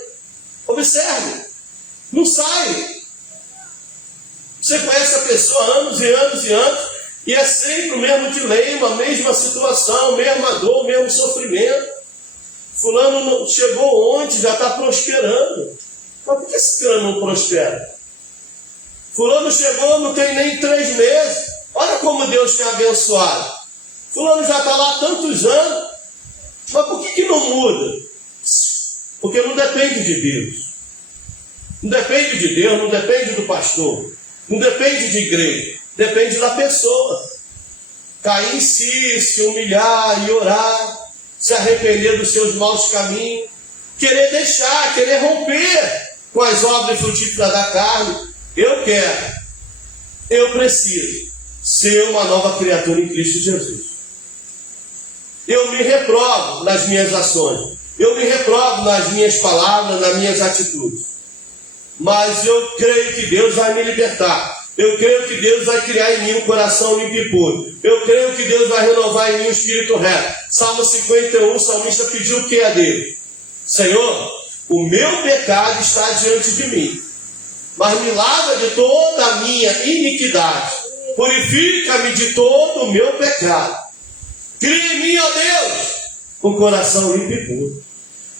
Observe. Não sai. Você conhece a pessoa anos e anos e anos, e é sempre o mesmo dilema, a mesma situação, mesma dor, o mesmo sofrimento. Fulano chegou ontem, já está prosperando. Mas por que esse cara não prospera? Fulano chegou, não tem nem 3 meses. Olha como Deus tem abençoado. Fulano já está lá há tantos anos. Mas por que não muda? Porque não depende de Deus. Não depende de Deus, não depende do pastor. Não depende de igreja. Depende da pessoa. Cair em si, se humilhar e orar. Se arrepender dos seus maus caminhos. Querer deixar, querer romper com as obras frutíferas da carne. Eu quero, eu preciso ser uma nova criatura em Cristo Jesus. Eu me reprovo nas minhas ações, eu me reprovo nas minhas palavras, nas minhas atitudes. Mas eu creio que Deus vai me libertar. Eu creio que Deus vai criar em mim um coração limpo e puro. Eu creio que Deus vai renovar em mim um espírito reto. Salmo 51, o salmista pediu o que a Deus? Senhor, o meu pecado está diante de mim, mas me lava de toda a minha iniquidade. Purifica-me de todo o meu pecado. Cria em mim, ó Deus, um coração limpo e puro.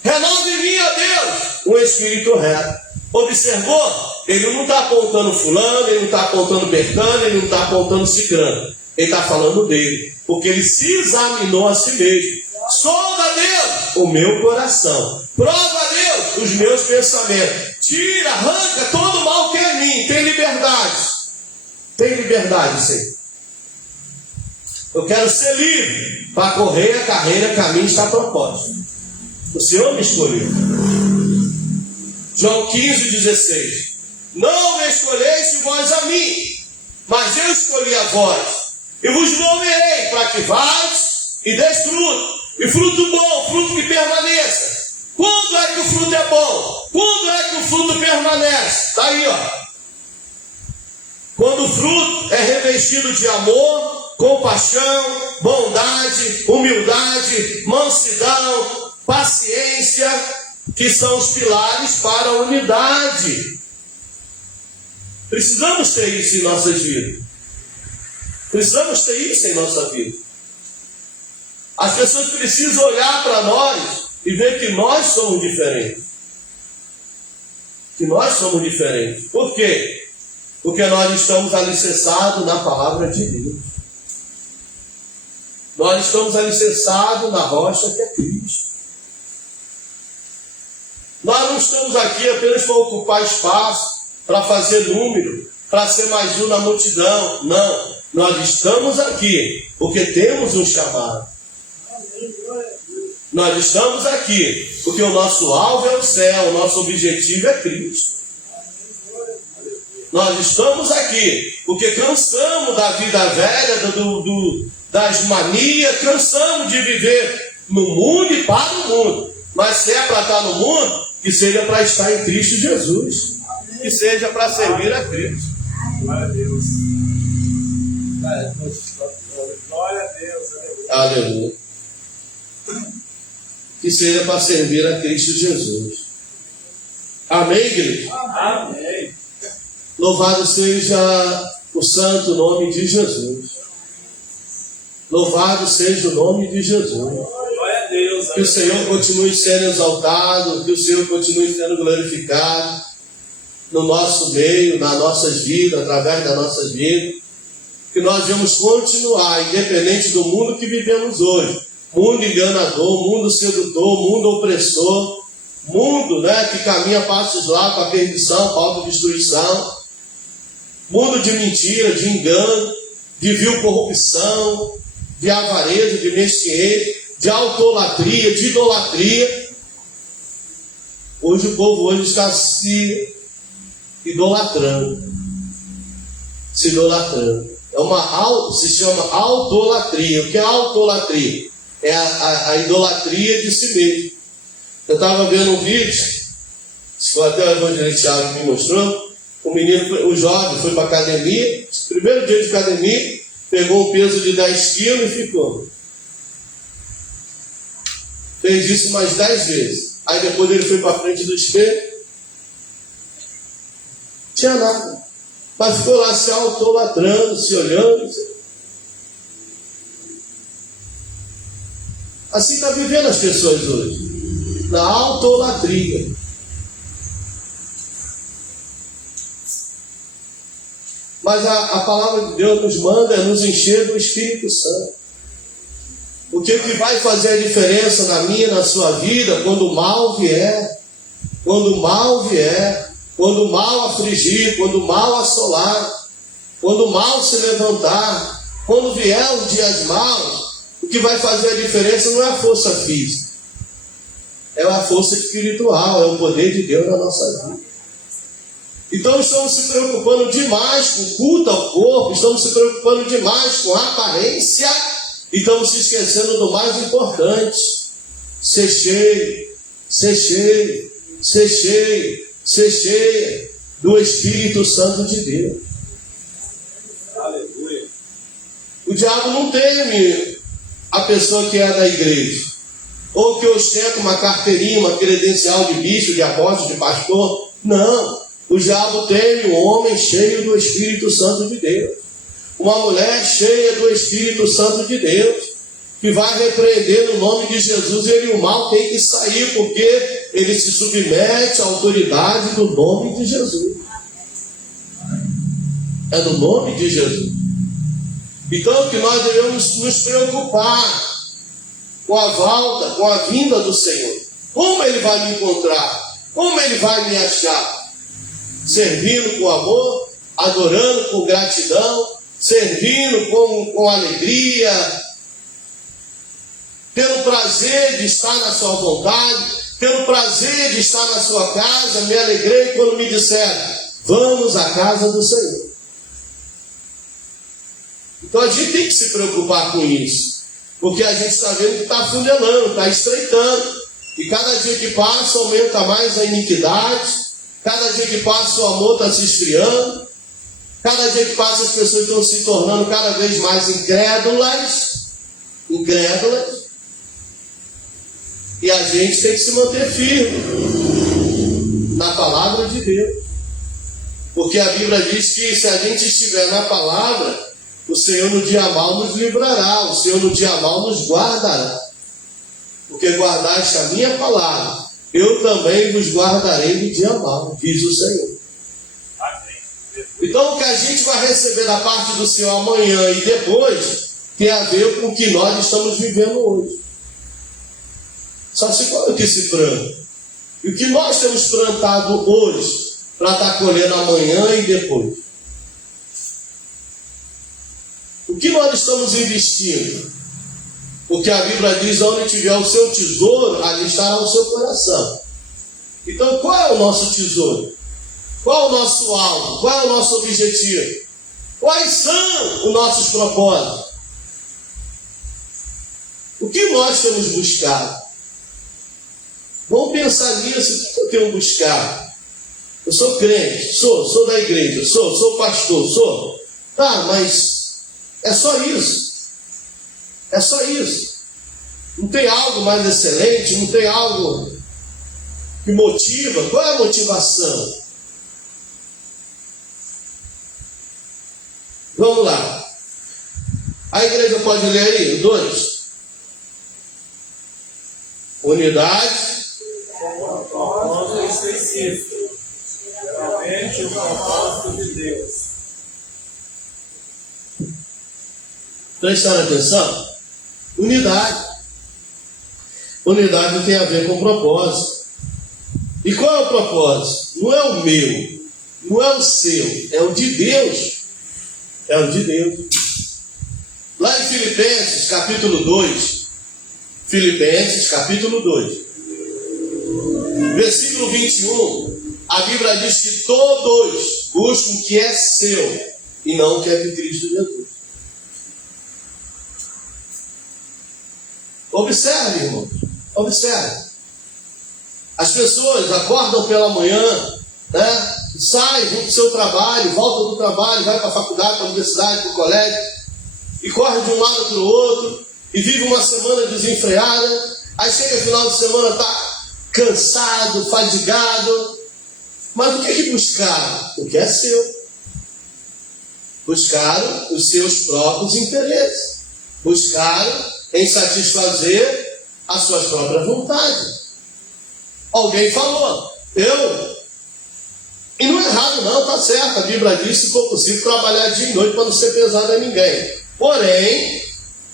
Renova em mim, ó Deus, um espírito reto. Observou? Ele não está apontando fulano, ele não está apontando Bertano, ele não está apontando Cicrano. Ele está falando dele, porque ele se examinou a si mesmo. Sonda a Deus o meu coração. Prova a Deus os meus pensamentos. Tira, arranca todo o mal que é em mim. Tem liberdade. Tem liberdade, Senhor. Eu quero ser livre para correr a carreira que a mim está proposta. O Senhor me escolheu. João 15:16. Não me escolheste vós a mim, mas eu escolhi a vós. E vos nomeei para que vás e deis fruto. E fruto bom, fruto que permaneça. Quando é que o fruto é bom? Quando é que o fruto permanece? Está aí, ó. Quando o fruto é revestido de amor, compaixão, bondade, humildade, mansidão, paciência, que são os pilares para a unidade. Precisamos ter isso em nossas vidas. Precisamos ter isso em nossa vida. As pessoas precisam olhar para nós e ver que nós somos diferentes. Que nós somos diferentes. Por quê? Porque nós estamos alicerçados na palavra de Deus. Nós estamos alicerçados na rocha que é Cristo. Nós não estamos aqui apenas para ocupar espaço, para fazer número, para ser mais um na multidão. Não. Nós estamos aqui porque temos um chamado. Nós estamos aqui porque o nosso alvo é o céu, o nosso objetivo é Cristo. Nós estamos aqui porque cansamos da vida velha, das manias, cansamos de viver no mundo e para o mundo. Mas se é para estar no mundo, que seja para estar em Cristo Jesus. Que seja para servir a Cristo. Glória a Deus. Glória a Deus. Aleluia. Que seja para servir a Cristo Jesus. Amém, igreja? Amém. Louvado seja o santo nome de Jesus. Louvado seja o nome de Jesus. Glória a Deus. Que o Senhor continue sendo exaltado, que o Senhor continue sendo glorificado no nosso meio, nas nossas vidas, através das nossas vidas. Que nós vamos continuar, independente do mundo que vivemos hoje. Mundo enganador, mundo sedutor, mundo opressor, mundo, que caminha passos lá para a perdição, para a autodestruição. Mundo de mentira, de engano, de vil corrupção, de avareza, de mesquinhez, de autolatria, de idolatria. Hoje o povo está se idolatrando. Se idolatrando. Se chama autolatria. O que é autolatria? É a idolatria de si mesmo. Eu estava vendo um vídeo, se foi até o evangelista Thiago que me mostrou, o jovem foi para a academia, primeiro dia de academia, pegou um peso de 10 quilos e ficou. Fez isso mais 10 vezes. Aí depois ele foi para a frente do espelho, não tinha nada. Mas ficou lá se autolatrando, se olhando. Assim está vivendo as pessoas hoje. Na autolatria. Mas a palavra de Deus nos manda nos encher do Espírito Santo. O que vai fazer a diferença na minha e na sua vida quando o mal vier? Quando o mal vier, quando o mal afligir, quando o mal assolar, quando o mal se levantar, quando vier os dias maus, o que vai fazer a diferença não é a força física, é a força espiritual, é o poder de Deus na nossa vida. Então estamos se preocupando demais com o culto ao corpo, estamos se preocupando demais com a aparência e estamos se esquecendo do mais importante: ser cheio, ser cheio, ser cheio, ser cheio do Espírito Santo de Deus. Aleluia. O diabo não teme a pessoa que é da igreja, ou que ostenta uma carteirinha, uma credencial de bispo, de apóstolo, de pastor. Não. O diabo teme um homem cheio do Espírito Santo de Deus, uma mulher cheia do Espírito Santo de Deus, que vai repreender no nome de Jesus, e o mal tem que sair, porque ele se submete à autoridade do nome de Jesus. É no nome de Jesus. Então que nós devemos nos preocupar com a volta, com a vinda do Senhor. Como ele vai me encontrar? Como ele vai me achar? Servindo com amor, adorando com gratidão, servindo com alegria, tendo prazer de estar na sua vontade, tendo prazer de estar na sua casa. Me alegrei quando me disseram: vamos à casa do Senhor. Então a gente tem que se preocupar com isso, porque a gente está vendo que está afunilando, está estreitando, e cada dia que passa aumenta mais a iniquidade, cada dia que passa o amor está se esfriando, cada dia que passa as pessoas estão se tornando cada vez mais incrédulas, e a gente tem que se manter firme na palavra de Deus, porque a Bíblia diz que se a gente estiver na palavra, o Senhor no dia mal nos livrará, o Senhor no dia mal nos guardará, porque guardaste a minha palavra, eu também vos guardarei no dia mal, diz o Senhor. Amém. Então o que a gente vai receber da parte do Senhor amanhã e depois tem a ver com o que nós estamos vivendo hoje. Só se qual é o que se planta? E o que nós temos plantado hoje para estar colhendo amanhã e depois? O que nós estamos investindo? Porque a Bíblia diz: onde tiver o seu tesouro, ali estará o seu coração. Então qual é o nosso tesouro? Qual é o nosso alvo? Qual é o nosso objetivo? Quais são os nossos propósitos? O que nós temos buscado? Vamos pensar nisso. O que eu tenho buscado? Eu sou crente, sou da igreja, sou pastor, sou. Tá, mas É só isso. É só isso. Não tem algo mais excelente, não tem algo que motiva. Qual é a motivação? Vamos lá. A igreja pode ler aí, 2. Unidade. Propósito específico. Geralmente o propósito de Deus. Prestaram atenção? Unidade. Unidade tem a ver com propósito. E qual é o propósito? Não é o meu, não é o seu, é o de Deus. É o de Deus. Lá em Filipenses, capítulo 2. Filipenses, capítulo 2. Versículo 21. A Bíblia diz que todos buscam o que é seu e não o que é de Cristo Jesus. Observe, irmão. Observe. As pessoas acordam pela manhã, né? Saem, vão para o seu trabalho, voltam do trabalho, vai para a faculdade, para a universidade, para o colégio, e correm de um lado para o outro, e vive uma semana desenfreada. Aí chega final de semana, está cansado, fadigado. Mas o que buscaram? O que é seu. Buscaram os seus próprios interesses. Buscaram em satisfazer as suas próprias vontades. Alguém falou, e não é errado não, está certo, a Bíblia diz, se for possível, trabalhar dia e noite para não ser pesado a ninguém. Porém,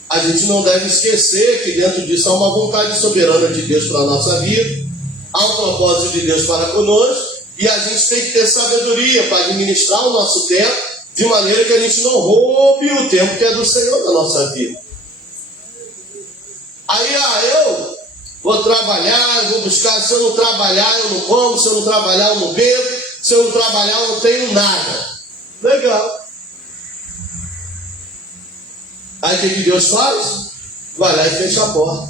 a gente não deve esquecer que dentro disso há uma vontade soberana de Deus para a nossa vida, há um propósito de Deus para conosco, e a gente tem que ter sabedoria para administrar o nosso tempo, de maneira que a gente não roube o tempo que é do Senhor da nossa vida. Aí, eu vou trabalhar, vou buscar, se eu não trabalhar eu não como, se eu não trabalhar eu não bebo, se eu não trabalhar eu não tenho nada. Legal. Aí o que Deus faz? Vai lá e fecha a porta.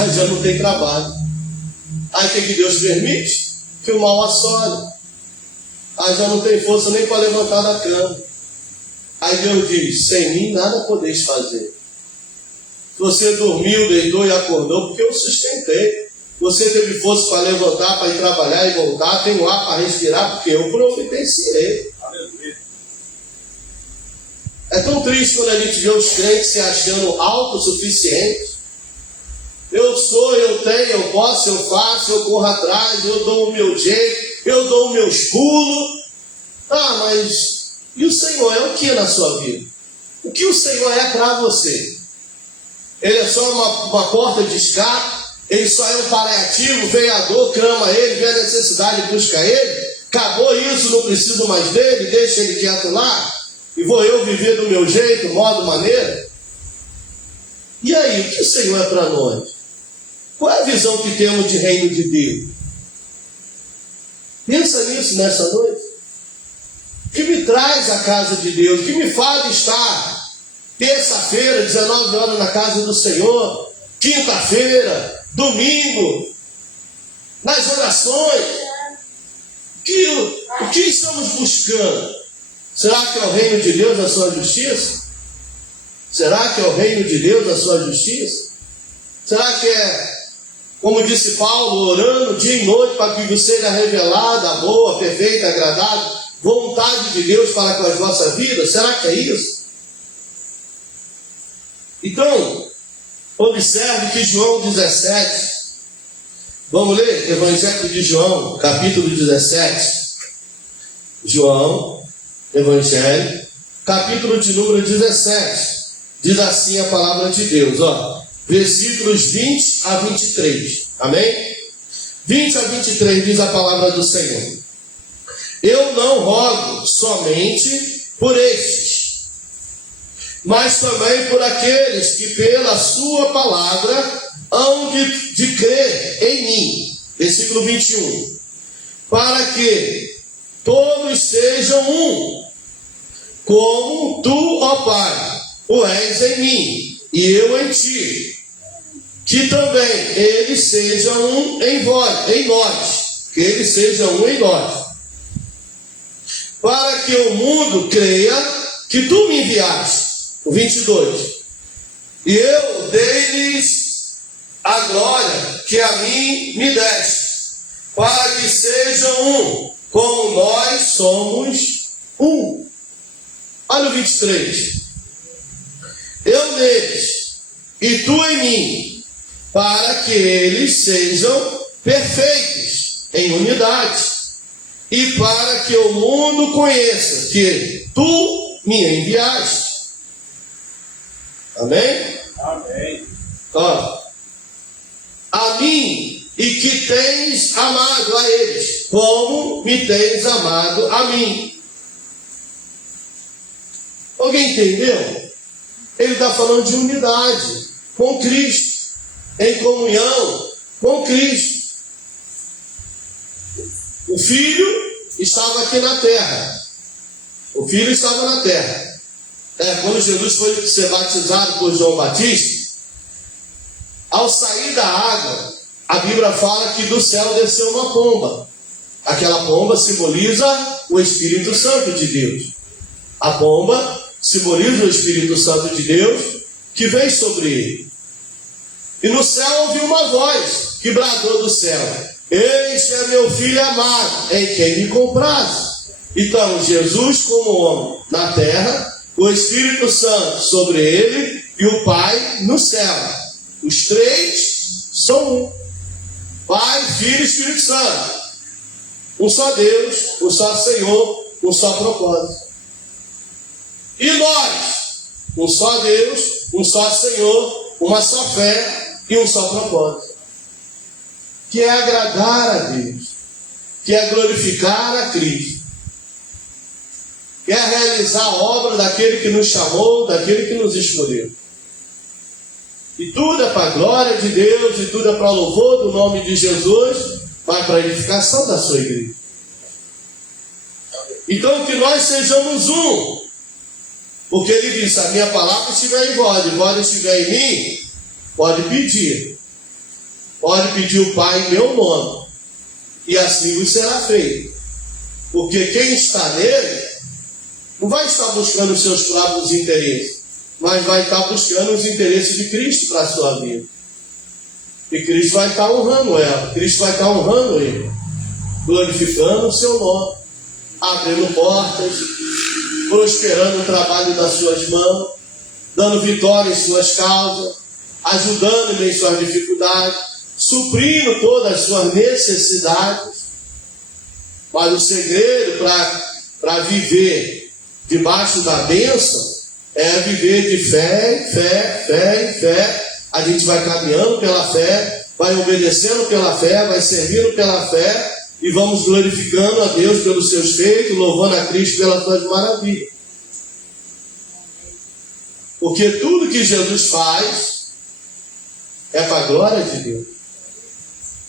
Aí já não tem trabalho. Aí o que Deus permite? Que o mal assole. Aí já não tem força nem para levantar da cama. Aí Deus diz, sem mim nada podeis fazer. Você dormiu, deitou e acordou porque eu sustentei. Você teve força para levantar, para ir trabalhar e voltar. Tem ar para respirar porque eu providenciei. É tão triste quando a gente vê os crentes se achando autossuficientes. Eu sou, eu tenho, eu posso, eu faço, eu corro atrás, eu dou o meu jeito, eu dou os meus pulos. Mas e o Senhor é o que na sua vida? O que o Senhor é para você? Ele é só uma porta de escape? Ele só é um paliativo? Vem a dor, clama ele, vem a necessidade, busca ele? Acabou isso, não preciso mais dele, deixa ele quieto lá? E vou eu viver do meu jeito, modo, maneira? E aí, o que o Senhor é para nós? Qual é a visão que temos de reino de Deus? Pensa nisso nessa noite. O que me traz à casa de Deus? O que me faz estar terça-feira, 19 horas na casa do Senhor, quinta-feira, domingo, nas orações? O que estamos buscando? Será que é o reino de Deus a sua justiça? Será que é o reino de Deus a sua justiça? Será que é, como disse Paulo, orando dia e noite para que você seja revelada a boa, perfeita, agradável vontade de Deus para com as vossas vidas? Será que é isso? Então, observe que João 17, vamos ler Evangelho de João, capítulo 17. João, Evangelho, capítulo de número 17. Diz assim a palavra de Deus, versículos 20 a 23. Amém? 20 a 23 diz a palavra do Senhor. Eu não rogo somente por estes, mas também por aqueles que pela sua palavra hão de crer em mim. Versículo 21. Para que todos sejam um, como tu, ó Pai, o és em mim, e eu em ti, que também eles sejam um em nós, que eles sejam um em nós, para que o mundo creia que tu me enviaste. O 22. E eu dei-lhes a glória que a mim me deste, para que sejam um, como nós somos um. Olha o 23. Eu neles, e tu em mim, para que eles sejam perfeitos em unidade, e para que o mundo conheça que tu me enviaste. Amém? Amém. Ó, a mim, e que tens amado a eles, como me tens amado a mim. Alguém entendeu? Ele está falando de unidade com Cristo, em comunhão com Cristo. O Filho estava aqui na terra. O Filho estava na terra. Quando Jesus foi ser batizado por João Batista, ao sair da água, a Bíblia fala que do céu desceu uma pomba. Aquela pomba simboliza o Espírito Santo de Deus. A pomba simboliza o Espírito Santo de Deus que vem sobre ele. E no céu ouviu uma voz que bradou do céu: este é meu filho amado, em quem me comprazo. Então, Jesus como homem na terra, o Espírito Santo sobre ele e o Pai no céu. Os três são um. Pai, Filho e Espírito Santo. Um só Deus, um só Senhor, um só propósito. E nós, um só Deus, um só Senhor, uma só fé e um só propósito. Que é agradar a Deus, que é glorificar a Cristo, que é realizar a obra daquele que nos chamou, daquele que nos escolheu. E tudo é para a glória de Deus, e tudo é para o louvor do nome de Jesus, mas para a edificação da sua igreja. Então que nós sejamos um, porque ele disse: a minha palavra estiver em vós, e vós estiver em mim, pode pedir o Pai em meu nome, e assim vos será feito. Porque quem está nele não vai estar buscando os seus próprios interesses, mas vai estar buscando os interesses de Cristo para a sua vida. E Cristo vai estar honrando ela, Cristo vai estar honrando ele, glorificando o seu nome, abrindo portas, prosperando o trabalho das suas mãos, dando vitória em suas causas, ajudando em suas dificuldades, suprindo todas as suas necessidades. Mas o segredo para viver debaixo da bênção é viver de fé, fé, fé e fé. A gente vai caminhando pela fé, vai obedecendo pela fé, vai servindo pela fé, e vamos glorificando a Deus pelos seus feitos, louvando a Cristo pelas suas maravilhas. Porque tudo que Jesus faz é para a glória de Deus.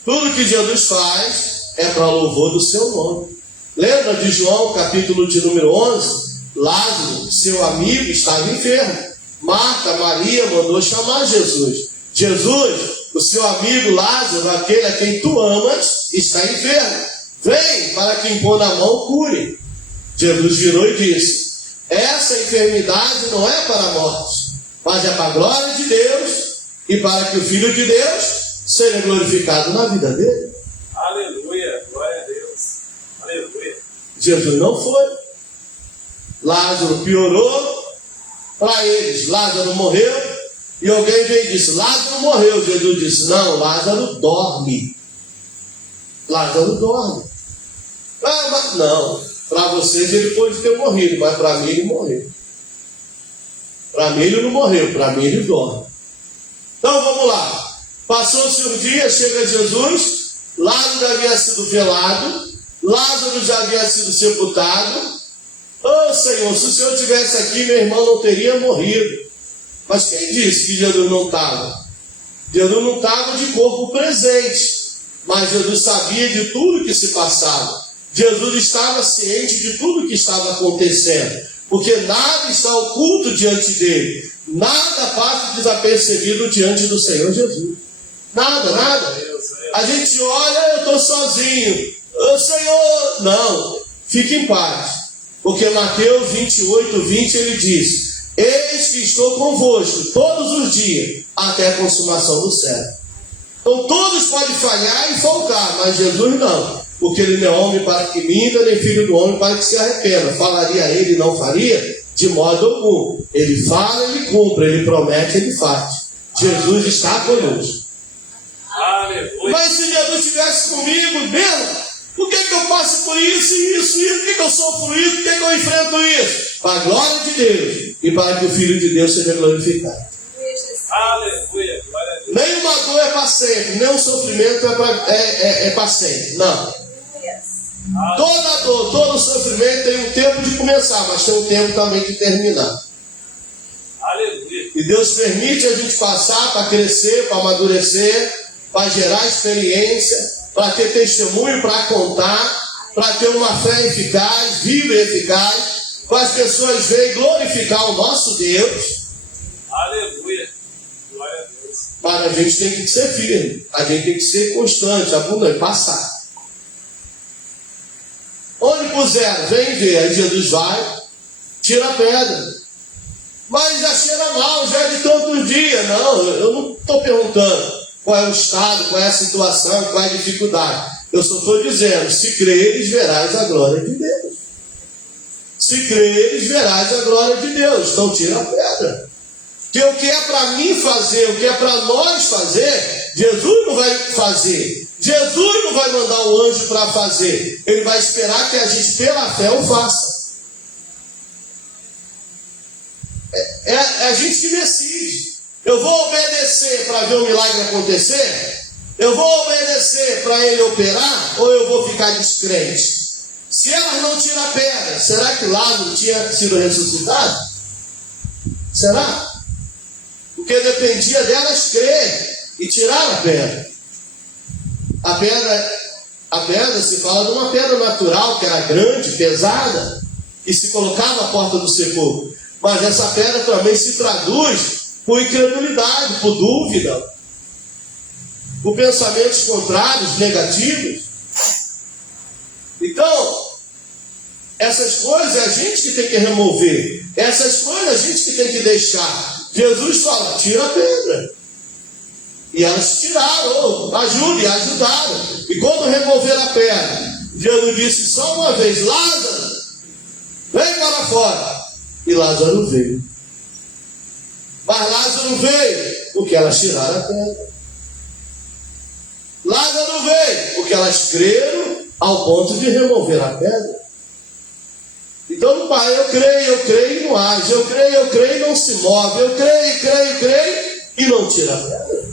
Tudo que Jesus faz é para o louvor do seu nome. Lembra de João, capítulo de número 11? Lázaro, seu amigo, estava enfermo. Marta, Maria mandou chamar Jesus. Jesus, o seu amigo Lázaro, aquele a quem tu amas, está enfermo. Vem para que impondo a mão cure. Jesus virou e disse: essa enfermidade não é para a morte, mas é para a glória de Deus, e para que o Filho de Deus seja glorificado na vida dele. Aleluia, glória a Deus. Aleluia. Jesus não foi. Lázaro piorou para eles. Lázaro morreu, e alguém veio e disse: Lázaro morreu. Jesus disse: não, Lázaro dorme. Lázaro dorme. Ah, mas não, para vocês ele pode ter morrido, mas para mim ele morreu. Para mim ele não morreu, para mim ele dorme. Então vamos lá. Passou-se um dia, chega Jesus, Lázaro já havia sido velado, Lázaro já havia sido sepultado. Oh Senhor, se o Senhor estivesse aqui, meu irmão não teria morrido. Mas quem disse que Jesus não estava? Jesus não estava de corpo presente, mas Jesus sabia de tudo que se passava. Jesus estava ciente de tudo que estava acontecendo, porque nada está oculto diante dele, nada passa desapercebido diante do Senhor Jesus. Nada, nada. A gente olha, eu estou sozinho. Oh, Senhor, não, fique em paz. Porque Mateus 28, 20, ele diz: eis que estou convosco todos os dias, até a consumação do século. Então todos podem falhar e faltar, mas Jesus não. Porque ele não é homem para que minta, nem filho do homem para que se arrependa. Falaria ele e não faria? De modo algum. Ele fala, ele cumpre, ele promete, ele faz. Jesus está conosco. Mas se Jesus estivesse comigo mesmo, por que eu passo por isso e isso? Por que eu sofro isso? Por que eu enfrento isso? Para a glória de Deus e para que o Filho de Deus seja glorificado. Aleluia. Nenhuma dor é para sempre, nenhum sofrimento é para sempre. Não. Toda dor, todo sofrimento tem um tempo de começar, mas tem um tempo também de terminar. Aleluia. E Deus permite a gente passar para crescer, para amadurecer, para gerar experiência, para ter testemunho para contar, para ter uma fé eficaz, viva e eficaz, para as pessoas verem glorificar o nosso Deus. Aleluia. Glória a Deus. Mas a gente tem que ser firme, a gente tem que ser constante, abundante, passar. Onde puseram, vem ver, aí Jesus vai, tira a pedra. Mas já cheira mal, já é de tantos dias. Não, eu não estou perguntando qual é o estado, qual é a situação, qual é a dificuldade. Eu só estou dizendo, se creres, verás a glória de Deus. Se creres, verás a glória de Deus. Então tira a pedra. Porque o que é para mim fazer, o que é para nós fazer, Jesus não vai fazer. Jesus não vai mandar o anjo para fazer. Ele vai esperar que a gente, pela fé, o faça. É a gente que decide. Eu vou obedecer para ver o milagre acontecer? Eu vou obedecer para ele operar? Ou eu vou ficar descrente? Se elas não tiram a pedra, será que Lázaro tinha sido ressuscitado? Será? Porque dependia delas crer e tirar a pedra. A pedra se fala de uma pedra natural, que era grande, pesada, e se colocava à porta do sepulcro. Mas essa pedra também se traduz por incredulidade, por dúvida, por pensamentos contrários, negativos. Então, essas coisas é a gente que tem que remover. Essas coisas é a gente que tem que deixar. Jesus fala, tira a pedra. E elas tiraram, ajudaram. E quando removeram a pedra, Jesus disse só uma vez, Lázaro, vem para fora. E Lázaro veio. Mas Lázaro veio porque elas tiraram a pedra. Lázaro veio porque elas creram ao ponto de remover a pedra. Então, pai, eu creio e não age. Eu creio e não se move. Eu creio e não tira a pedra.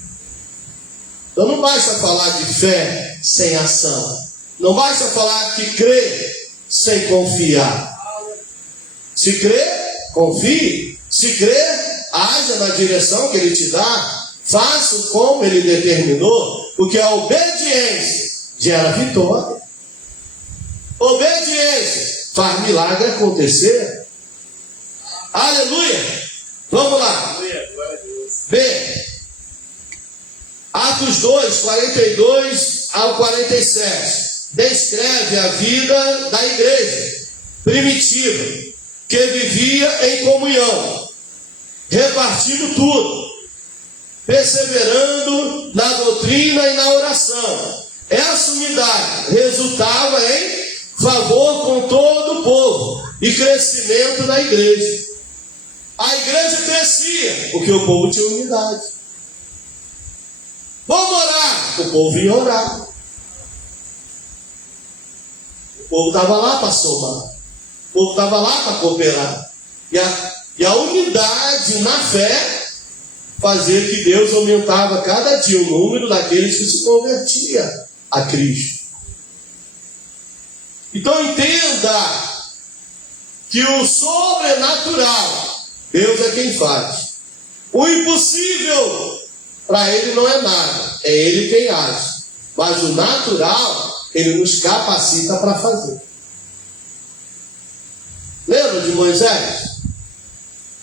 Então não basta falar de fé sem ação. Não basta falar que crê sem confiar. Se crê, confie. Se crê, haja na direção que ele te dá. Faça como ele determinou. Porque a obediência gera vitória. Obediência faz milagre acontecer. Aleluia. Vamos lá. Aleluia. Glória a Deus. B. Atos 2, 42 ao 47. Descreve a vida da igreja primitiva, que vivia em comunhão, repartindo tudo, perseverando na doutrina e na oração. Essa unidade resultava em favor com todo o povo e crescimento da igreja. A igreja crescia porque o povo tinha unidade. Vamos orar. O povo ia orar. O povo estava lá para somar. O povo estava lá para cooperar. E a unidade na fé fazia que Deus aumentava cada dia o número daqueles que se convertiam a Cristo. Então entenda que o sobrenatural, Deus é quem faz. O impossível, para ele não é nada, é ele quem age. Mas o natural, ele nos capacita para fazer. Lembra de Moisés?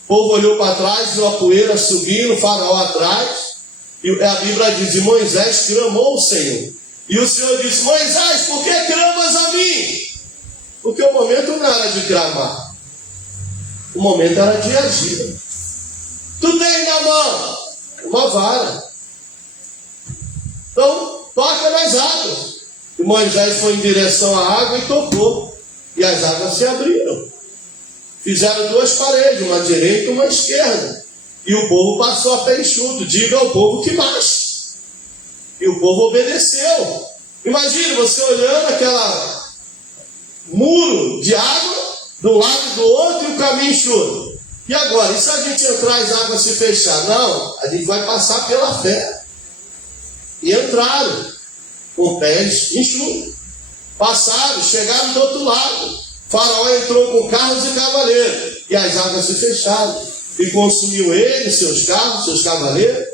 O povo olhou para trás, viu a poeira subindo, o faraó atrás, e a Bíblia diz, e Moisés clamou ao Senhor. E o Senhor disse, Moisés, por que clamas a mim? Porque o momento não era de clamar. O momento era de agir. Tu tem na mão uma vara. Então, toca nas águas. E Moisés foi em direção à água e tocou. E as águas se abriram. Fizeram duas paredes, uma à direita e uma à esquerda. E o povo passou a pé enxuto. Diga ao povo que marche. E o povo obedeceu. Imagine você olhando aquela muro de água de um lado e do outro e o caminho enxuto. E agora? E se a gente entrar e as águas se fechar? Não, a gente vai passar pela fé. E entraram com pés enxutos. Passaram, chegaram do outro lado. Faraó entrou com carros e cavaleiros. E as águas se fecharam. E consumiu ele, seus carros, seus cavaleiros.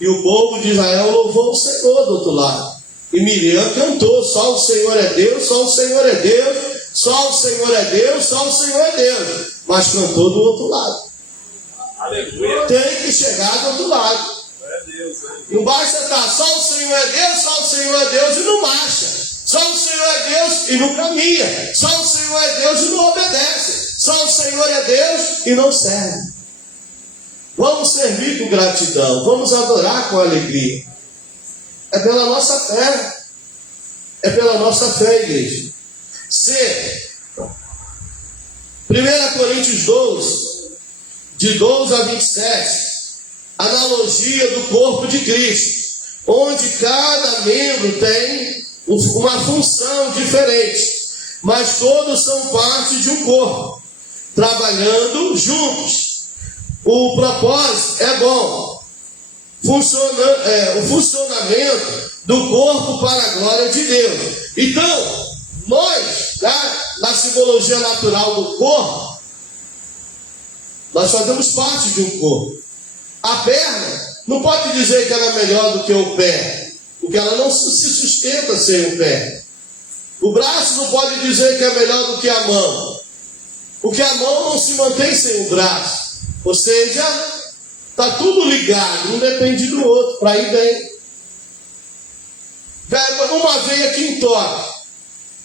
E o povo de Israel louvou o Senhor do outro lado. E Miriam cantou: só o Senhor é Deus, só o Senhor é Deus, só o Senhor é Deus, só o Senhor é Deus. Mas cantou do outro lado. Aleluia. Tem que chegar do outro lado. Não basta estar só o Senhor é Deus, só o Senhor é Deus e não marcha. Só o Senhor é Deus e não caminha. Só o Senhor é Deus e não obedece. Só o Senhor é Deus e não serve. Vamos servir com gratidão. Vamos adorar com alegria. É pela nossa fé. É pela nossa fé, igreja. C. 1 Coríntios 12, de 12 a 27. Analogia do corpo de Cristo, onde cada membro tem uma função diferente, mas todos são parte de um corpo, trabalhando juntos. O propósito é bom, o funcionamento do corpo para a glória de Deus. Então, nós, na simbologia natural do corpo, nós fazemos parte de um corpo. A perna não pode dizer que ela é melhor do que o pé, porque ela não se sustenta sem o pé. O braço não pode dizer que é melhor do que a mão, porque a mão não se mantém sem o braço. Ou seja, está tudo ligado, um depende do outro, para ir bem. Uma veia que entope,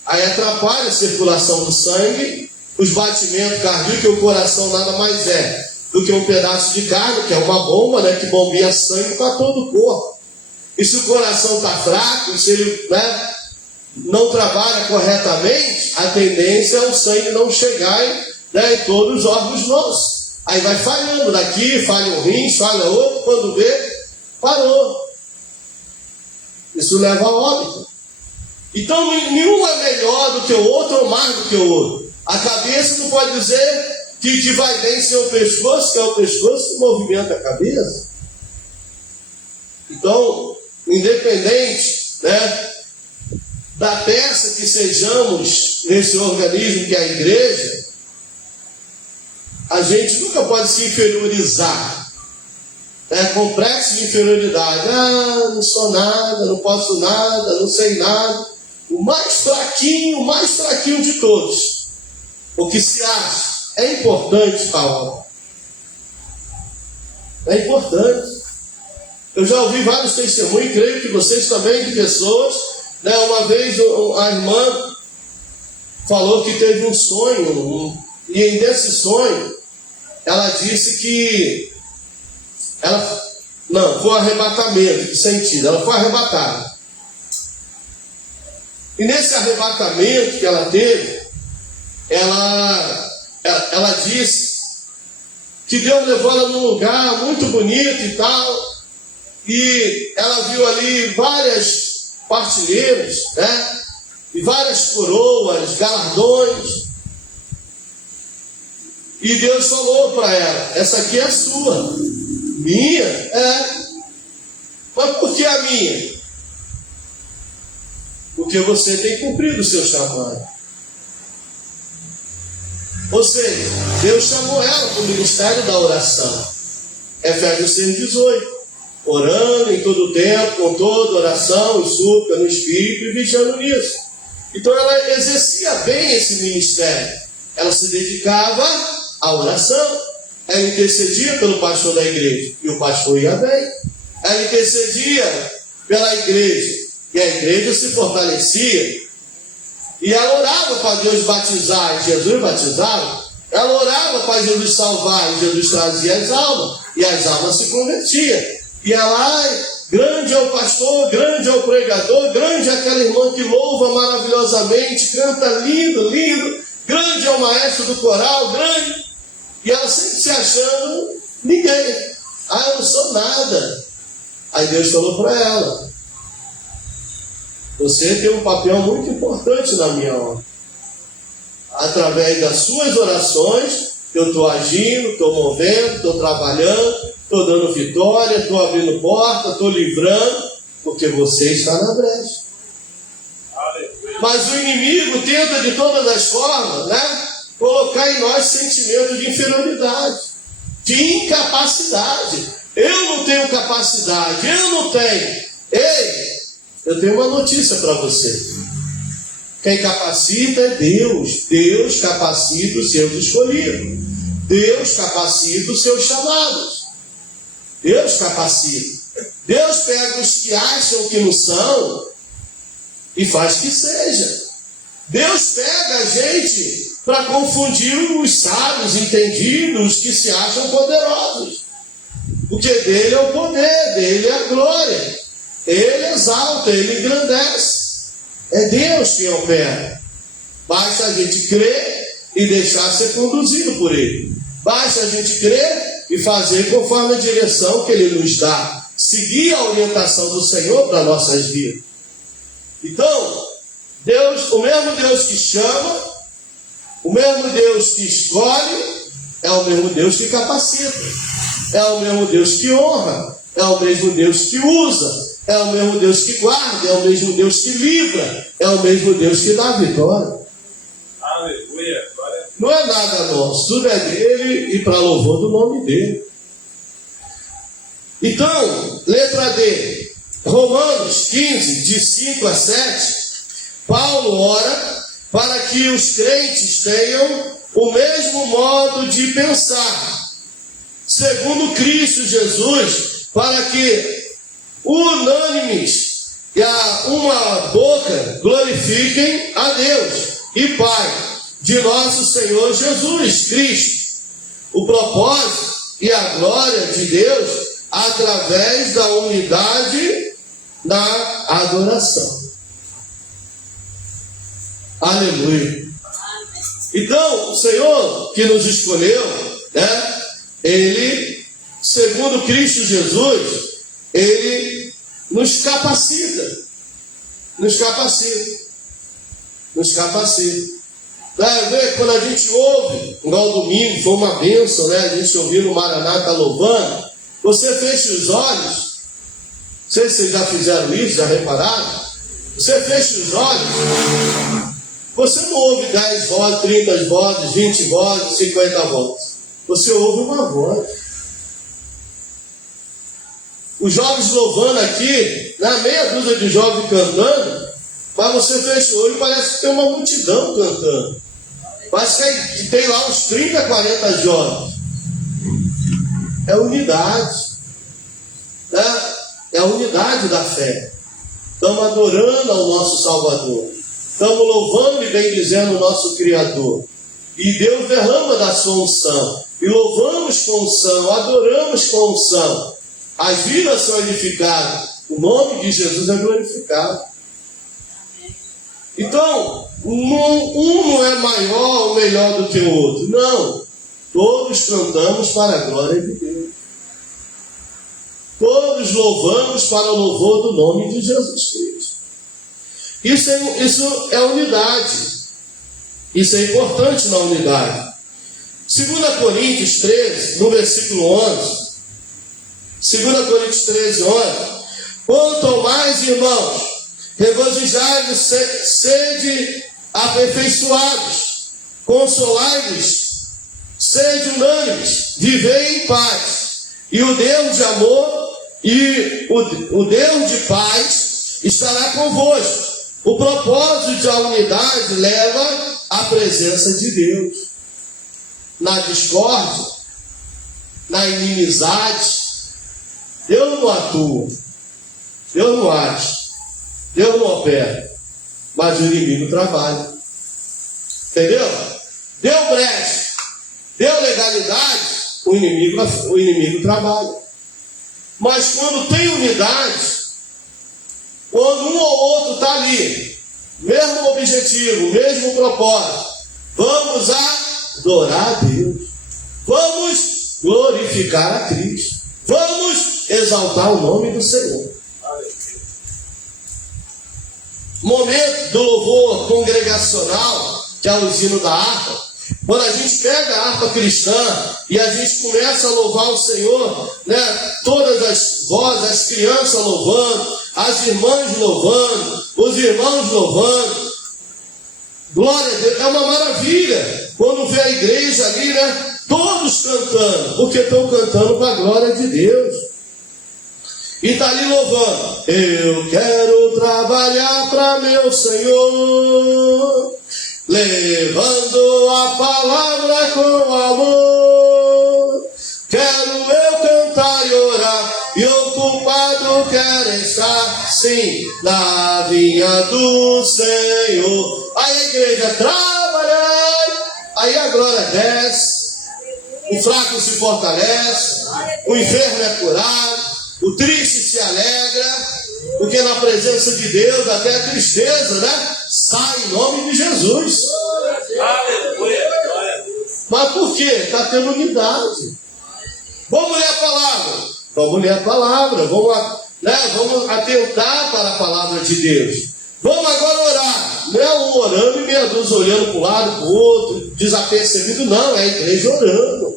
aí atrapalha a circulação do sangue, os batimentos cardíacos, e o coração nada mais é do que um pedaço de carne, que é uma bomba, que bombeia sangue para todo o corpo. E se o coração está fraco, se ele não trabalha corretamente, a tendência é o sangue não chegar em todos os órgãos nossos. Aí vai falhando daqui, falha um rim, falha outro, quando vê, parou. Isso leva a óbito. Então nenhum é melhor do que o outro ou mais do que o outro. A cabeça não pode dizer que vai bem sem o pescoço, que é o pescoço que movimenta a cabeça. Então, independente da peça que sejamos nesse organismo que é a igreja, a gente nunca pode se inferiorizar. Complexo de inferioridade. Não sou nada, não posso nada, não sei nada. O mais fraquinho de todos. O que se acha. É importante, Paulo. É importante. Eu já ouvi vários testemunhos, creio que vocês também, de pessoas. Uma vez a irmã falou que teve um sonho, e desse sonho, ela disse que foi um arrebatamento de sentido. Ela foi arrebatada. E nesse arrebatamento que ela teve, ela disse que Deus levou ela num lugar muito bonito e tal, e ela viu ali várias partilheiras, e várias coroas, galardões, e Deus falou para ela: essa aqui é a sua. Minha? Mas por que a minha? Porque você tem cumprido o seu chamado. Ou seja, Deus chamou ela para o ministério da oração. Efésios 6,18. Orando em todo o tempo, com toda oração e súplica no Espírito, e vigiando nisso. Então ela exercia bem esse ministério. Ela se dedicava à oração. Ela intercedia pelo pastor da igreja, e o pastor ia bem. Ela intercedia pela igreja, e a igreja se fortalecia. E ela orava para Deus batizar e Jesus batizava. Ela orava para Jesus salvar e Jesus trazia as almas. E as almas se convertiam. E ela, ai, grande é o pastor, grande é o pregador, grande é aquela irmã que louva maravilhosamente, canta lindo, lindo, grande é o maestro do coral, grande. E ela sempre se achando ninguém. Ah, eu não sou nada. Aí Deus falou para ela: você tem um papel muito importante na minha obra. Através das suas orações, eu estou agindo, estou movendo, estou trabalhando, estou dando vitória, estou abrindo porta, estou livrando, porque você está na brecha. Mas o inimigo tenta de todas as formas, né, colocar em nós sentimento de inferioridade, de incapacidade. Eu não tenho capacidade, eu não tenho. Ei, eu tenho uma notícia para você. Quem capacita é Deus. Deus capacita os seus escolhidos. Deus capacita os seus chamados. Deus capacita. Deus pega os que acham que não são e faz que seja. Deus pega a gente para confundir os sábios, entendidos, que se acham poderosos. Porque dele é o poder, dele é a glória. Ele exalta, ele engrandece. É Deus quem opera. Basta a gente crer e deixar ser conduzido por Ele. Basta a gente crer e fazer conforme a direção que Ele nos dá. Seguir a orientação do Senhor para nossas vidas. Então, Deus, o mesmo Deus que chama, o mesmo Deus que escolhe, é o mesmo Deus que capacita. É o mesmo Deus que honra. É o mesmo Deus que usa. É o mesmo Deus que guarda, é o mesmo Deus que livra, é o mesmo Deus que dá a vitória. Aleluia. Não é nada nosso, tudo é dele e para louvor do nome dele. Então, letra D, Romanos 15, de 5 a 7, Paulo ora para que os crentes tenham o mesmo modo de pensar, segundo Cristo Jesus, para que unânimes e a uma boca glorifiquem a Deus e Pai de nosso Senhor Jesus Cristo. O propósito e a glória de Deus através da unidade na adoração. Aleluia. Então, o Senhor que nos escolheu, né, Ele, segundo Cristo Jesus, Ele nos capacita. Nos capacita. Nos capacita. Quando a gente ouve, igual domingo, foi uma bênção, né? A gente ouviu no Maranata louvando. Você fecha os olhos. Não sei se vocês já fizeram isso, já repararam. Você fecha os olhos. Você não ouve 10 vozes, 30 vozes, 20 vozes, 50 vozes. Você ouve uma voz. Os jovens louvando aqui, na meia dúzia de jovens cantando, mas você fecha o olho e parece que tem uma multidão cantando. Parece que tem lá uns 30, 40 jovens. É unidade. Né? É a unidade da fé. Estamos adorando ao nosso Salvador. Estamos louvando e bendizendo o nosso Criador. E Deus derrama da sua unção. E louvamos com unção, adoramos com unção. As vidas são edificadas. O nome de Jesus é glorificado. Então, um não é maior ou melhor do que o outro. Não. Todos cantamos para a glória de Deus. Todos louvamos para o louvor do nome de Jesus Cristo. Isso é unidade. Isso é importante na unidade. 2 Coríntios 13, no versículo 11. 2 Coríntios 13, 11. Quanto ao mais, irmãos, regozijai-vos, sede aperfeiçoados, consolai-vos, sede unânimes, vivei em paz. E o Deus de amor e o Deus de paz estará convosco. O propósito da unidade leva à presença de Deus. Na discórdia, na inimizade, Deus não atua, Deus não age, Deus não opera, mas o inimigo trabalha. Entendeu? Deu brecha, deu legalidade, o inimigo trabalha. Mas quando tem unidade, quando um ou outro está ali, mesmo objetivo, mesmo propósito, vamos adorar a Deus, vamos glorificar a Cristo, vamos exaltar o nome do Senhor. Momento do louvor congregacional, que é o hino da harpa. Quando a gente pega a harpa cristã e a gente começa a louvar o Senhor, né? Todas as vozes, as crianças louvando, as irmãs louvando, os irmãos louvando, glória a Deus, é uma maravilha quando vê a igreja ali, né? Todos cantando, porque estão cantando para a glória de Deus. E está ali louvando. Eu quero trabalhar para meu Senhor, levando a palavra com amor. Quero eu cantar e orar, e ocupado quero estar, sim, na vinha do Senhor. Aí a igreja trabalhar, aí a glória desce, o fraco se fortalece, o enfermo é curado, o triste se alegra, porque na presença de Deus até a tristeza, né, sai em nome de Jesus. Aleluia. Mas por quê? Está tendo unidade. Vamos ler a palavra. Vamos ler a palavra. Vamos atentar para a palavra de Deus. Vamos agora orar. Não é um orando e meia dúzia olhando para um lado, para o outro, desapercebido. Não, é a igreja orando.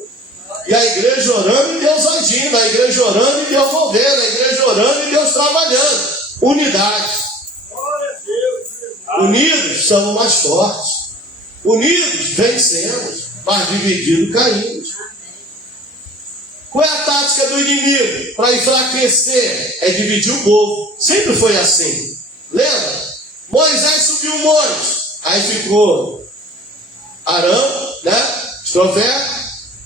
E a igreja orando e Deus agindo. A igreja orando e Deus movendo. A igreja orando e Deus trabalhando. Unidade. Unidos somos mais fortes. Unidos vencemos, mas divididos caímos. Qual é a tática do inimigo para enfraquecer? É dividir o povo. Sempre foi assim. Lembra? Moisés subiu o monte. Aí ficou Arão, né? Estrofé.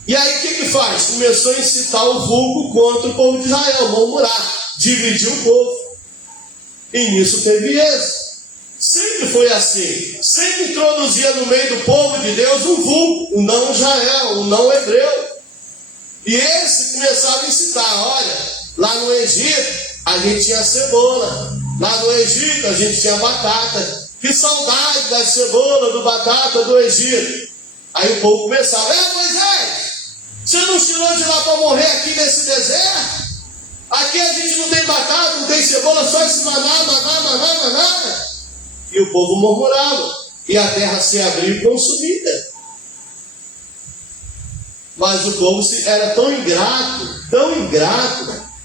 E aí o que faz? Começou a incitar o vulgo contra o povo de Israel. Murmurar. Dividiu o povo. E nisso teve êxito. Sempre foi assim. Sempre introduzia no meio do povo de Deus um vulgo, um não Israel, um não hebreu. E esse começava a incitar. Olha, lá no Egito a gente tinha cebola. Lá no Egito a gente tinha batata. Que saudade da cebola, do batata do Egito. Aí o povo começava: Moisés, você não tirou de lá para morrer aqui nesse deserto? Aqui a gente não tem batata, não tem cebola, só esse maná. E o povo murmurava. E a terra se abriu consumida. Mas o povo era tão ingrato,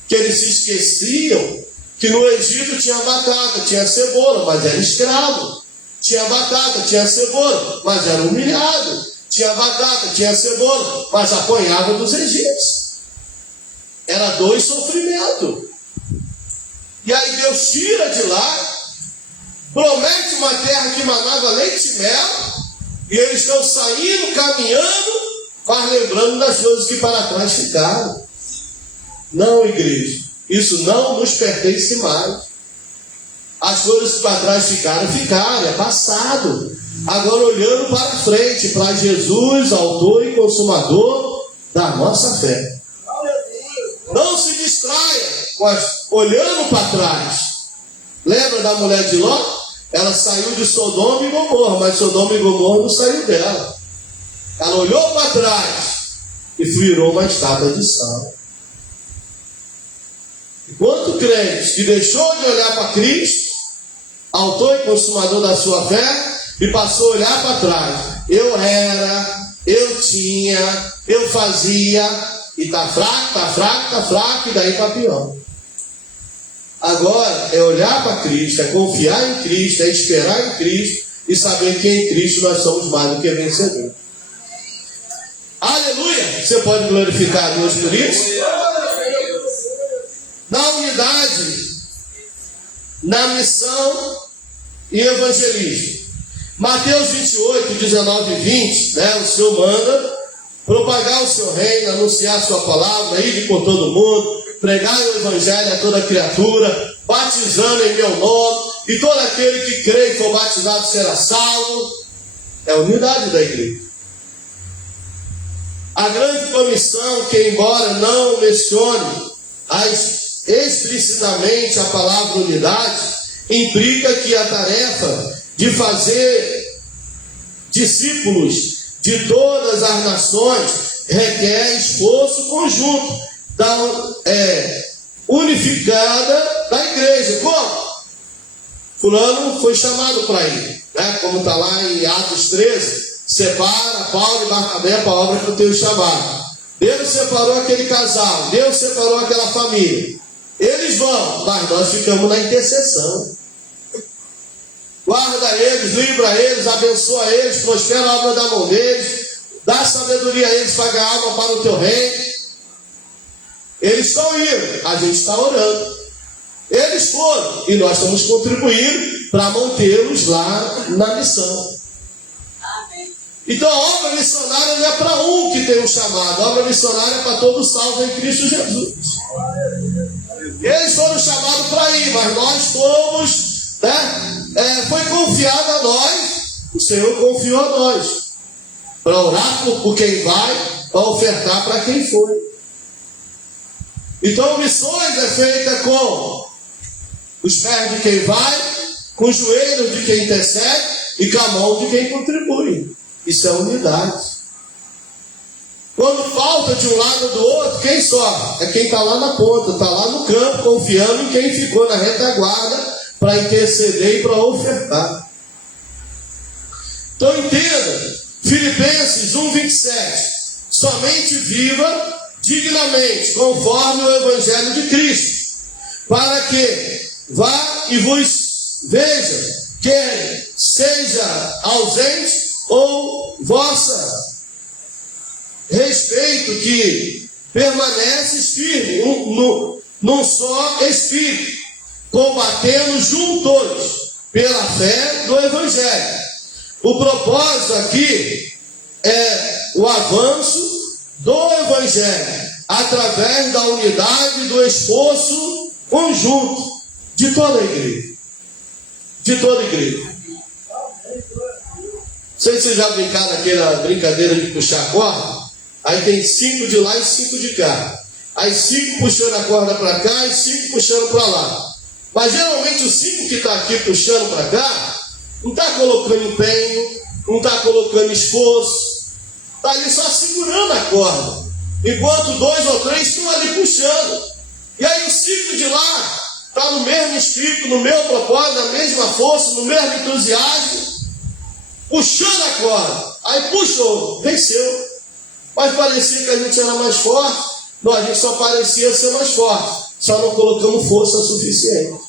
que eles se esqueciam que no Egito tinha batata, tinha cebola, mas era escravo. Tinha batata, tinha cebola, mas era humilhado. Tinha batata, tinha cebola, mas apanhava dos egípcios. Era dois sofrimentos. E aí Deus tira de lá, promete uma terra que manava leite e mel, e eles estão saindo, caminhando, mas lembrando das coisas que para trás ficaram. Não, igreja, isso não nos pertence mais. As coisas que para trás ficaram, é passado. Agora olhando para frente, para Jesus, autor e consumador da nossa fé. Não se distraia olhando para trás. Lembra da mulher de Ló? Ela saiu de Sodoma e Gomorra, mas Sodoma e Gomorra não saiu dela. Ela olhou para trás e virou uma estátua de sal. Enquanto crente que deixou de olhar para Cristo, autor e consumador da sua fé, e passou a olhar para trás. Eu era, eu tinha, eu fazia, e está fraco, e daí para pior. Agora é olhar para Cristo, é confiar em Cristo, é esperar em Cristo e saber que em Cristo nós somos mais do que vencedores. Aleluia! Você pode glorificar a Deus por isso? Na unidade, na missão e evangelismo. Mateus 28, 19 e 20, né, o Senhor manda propagar o seu reino, anunciar a sua palavra, ir por todo mundo, pregar o evangelho a toda criatura, batizando em meu nome, e todo aquele que crê e for batizado será salvo. É a unidade da igreja. A grande comissão, que embora não mencione explicitamente a palavra unidade, implica que a tarefa de fazer discípulos de todas as nações requer esforço conjunto unificada da igreja. Como? Fulano foi chamado para ir, né? Como está lá em Atos 13, separa Paulo e Barnabé para a obra que eu tenho chamado. Deus separou aquele casal, Deus separou aquela família. Eles vão, mas nós ficamos na intercessão. Guarda eles, livra eles, abençoa eles, prospera a obra da mão deles, dá sabedoria a eles para ganhar alma para o teu reino. Eles estão indo, a gente está orando. Eles foram, e nós estamos contribuindo para mantê-los lá na missão. Então a obra missionária não é para um que tem um chamado, a obra missionária é para todo salvo em Cristo Jesus. Eles foram chamados para ir, mas nós fomos, né? Foi confiado a nós, o Senhor confiou a nós, para orar por quem vai, para ofertar para quem foi. Então missões é feita com os pés de quem vai, com os joelhos de quem intercede e com a mão de quem contribui. Isso é unidade. Quando falta de um lado ou do outro, quem sofre? É quem está lá na ponta, está lá no campo, confiando em quem ficou na retaguarda para interceder e para ofertar. Então entenda, Filipenses 1:27, somente viva dignamente, conforme o Evangelho de Cristo, para que vá e vos veja, quer seja ausente ou vossa respeito, que permaneces firme num só espírito, combatendo juntos pela fé do Evangelho. O propósito aqui é o avanço do Evangelho através da unidade e do esforço conjunto de toda a igreja. De toda a igreja. Não sei se vocês já brincaram naquela brincadeira de puxar a corda. Aí tem 5 de lá e 5 de cá. Aí 5 puxando a corda para cá e 5 puxando para lá. Mas geralmente os 5 que está aqui puxando para cá, não está colocando empenho, não está colocando esforço, está ali só segurando a corda. Enquanto 2 ou 3 estão ali puxando. E aí os 5 de lá está no mesmo espírito, no mesmo propósito, na mesma força, no mesmo entusiasmo, puxando a corda. Aí puxou, venceu. Mas parecia que a gente era mais forte. Não, a gente só parecia ser mais forte, só não colocamos força suficiente.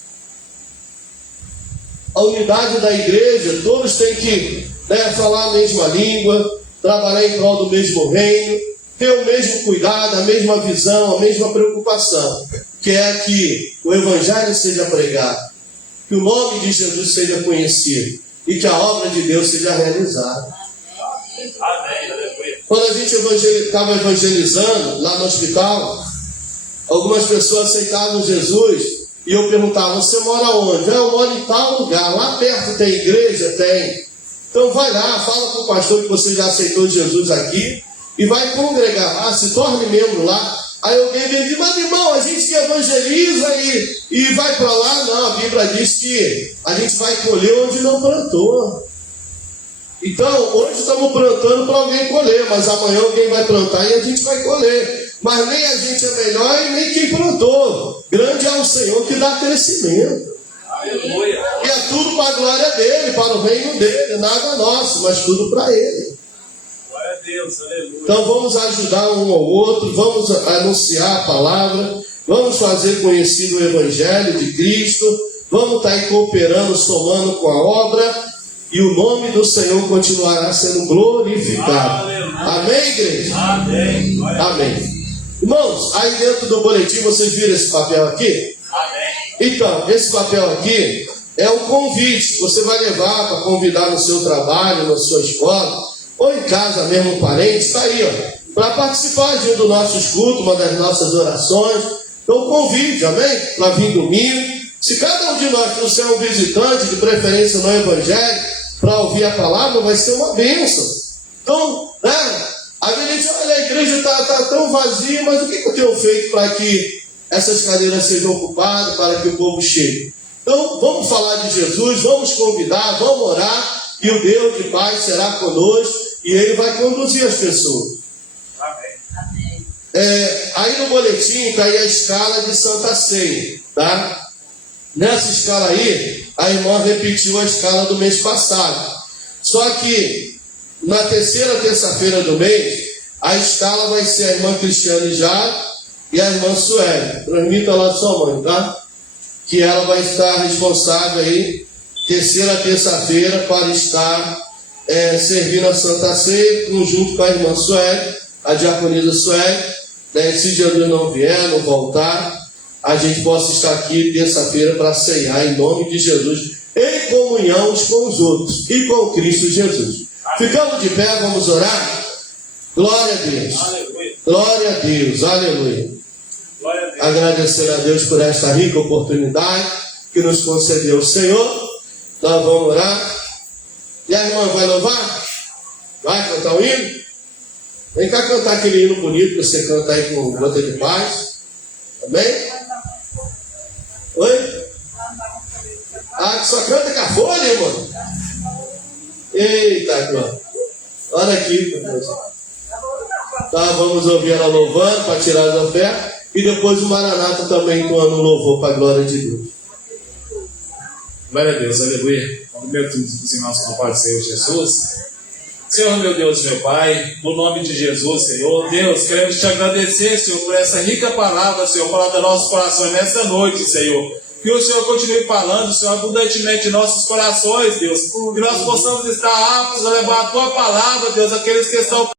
A unidade da igreja, todos têm que falar a mesma língua, trabalhar em prol do mesmo reino, ter o mesmo cuidado, a mesma visão, a mesma preocupação, que é que o Evangelho seja pregado, que o nome de Jesus seja conhecido e que a obra de Deus seja realizada. Amém. Quando a gente estava evangelizando lá no hospital, algumas pessoas aceitavam Jesus e eu perguntava: você mora onde? Eu moro em tal lugar, lá perto tem igreja? Tem. Então vai lá, fala para o pastor que você já aceitou Jesus aqui e vai congregar lá, se torne membro lá. Aí alguém vem dizer: mas irmão, a gente que evangeliza e vai para lá. Não, a Bíblia diz que a gente vai colher onde não plantou. Então, hoje estamos plantando para alguém colher, mas amanhã alguém vai plantar e a gente vai colher. Mas nem a gente é melhor e nem quem plantou. Grande é o Senhor que dá crescimento. Aleluia. E é tudo para a glória dele, para o reino dele, nada nosso, mas tudo para ele. Glória a Deus, aleluia. Então vamos ajudar um ao outro, vamos anunciar a palavra, vamos fazer conhecido o Evangelho de Cristo, vamos estar aí cooperando, somando com a obra, e o nome do Senhor continuará sendo glorificado. Aleluia. Amém, igreja? Amém. Glória a Deus. Amém. Irmãos, aí dentro do boletim vocês viram esse papel aqui? Amém. Então, esse papel aqui é um convite que você vai levar para convidar no seu trabalho, na sua escola, ou em casa mesmo, um parente, está aí, ó, para participar de um dos nossos cultos, uma das nossas orações. Então, convite, amém? Para vir domingo. Se cada um de nós trouxer um visitante, de preferência no Evangelho, para ouvir a palavra, vai ser uma bênção. Então, né? A gente diz, olha, a igreja está tão vazia, mas o que eu tenho feito para que essas cadeiras sejam ocupadas, para que o povo chegue? Então, vamos falar de Jesus, vamos convidar, vamos orar, e o Deus de paz será conosco, e Ele vai conduzir as pessoas. Amém. Aí no boletim está aí a escala de Santa Ceia, tá? Nessa escala aí, a irmã repetiu a escala do mês passado. Só que na terceira terça-feira do mês, a escala vai ser a irmã Cristiane já e a irmã Sueli. Transmita lá sua mãe, tá? Que ela vai estar responsável aí, terceira terça-feira, para estar servindo a Santa Ceia, junto com a irmã Sueli, a diaconisa Sueli, né? Se Jesus não vier, não voltar, a gente possa estar aqui terça-feira para ceiar em nome de Jesus, em comunhão uns com os outros e com Cristo Jesus. Ficamos de pé, vamos orar? Glória a Deus. Aleluia. Glória a Deus. Aleluia. Glória a Deus. Agradecer a Deus por esta rica oportunidade que nos concedeu o Senhor. Nós vamos orar. E a irmã vai louvar? Vai cantar o hino? Vem cá cantar aquele hino bonito que você canta aí com gota de paz. Amém? Oi? Ah, só canta com a folha, irmão? Eita, irmão. Olha aqui. Tá, vamos ouvir ela louvando para tirar as ofertas. E depois o Maranata também entoando um louvor para a glória de Deus. Glória a Deus, aleluia. Cumprimento os irmãos com o Pai do Senhor Jesus. Senhor, meu Deus, meu Pai, no nome de Jesus, Senhor, Deus, queremos te agradecer, Senhor, por essa rica palavra, Senhor, palavra dos nossos corações nessa noite, Senhor. Que o Senhor continue falando, Senhor, abundantemente em nossos corações, Deus, que nós possamos estar aptos a levar a Tua palavra, Deus, àqueles que estão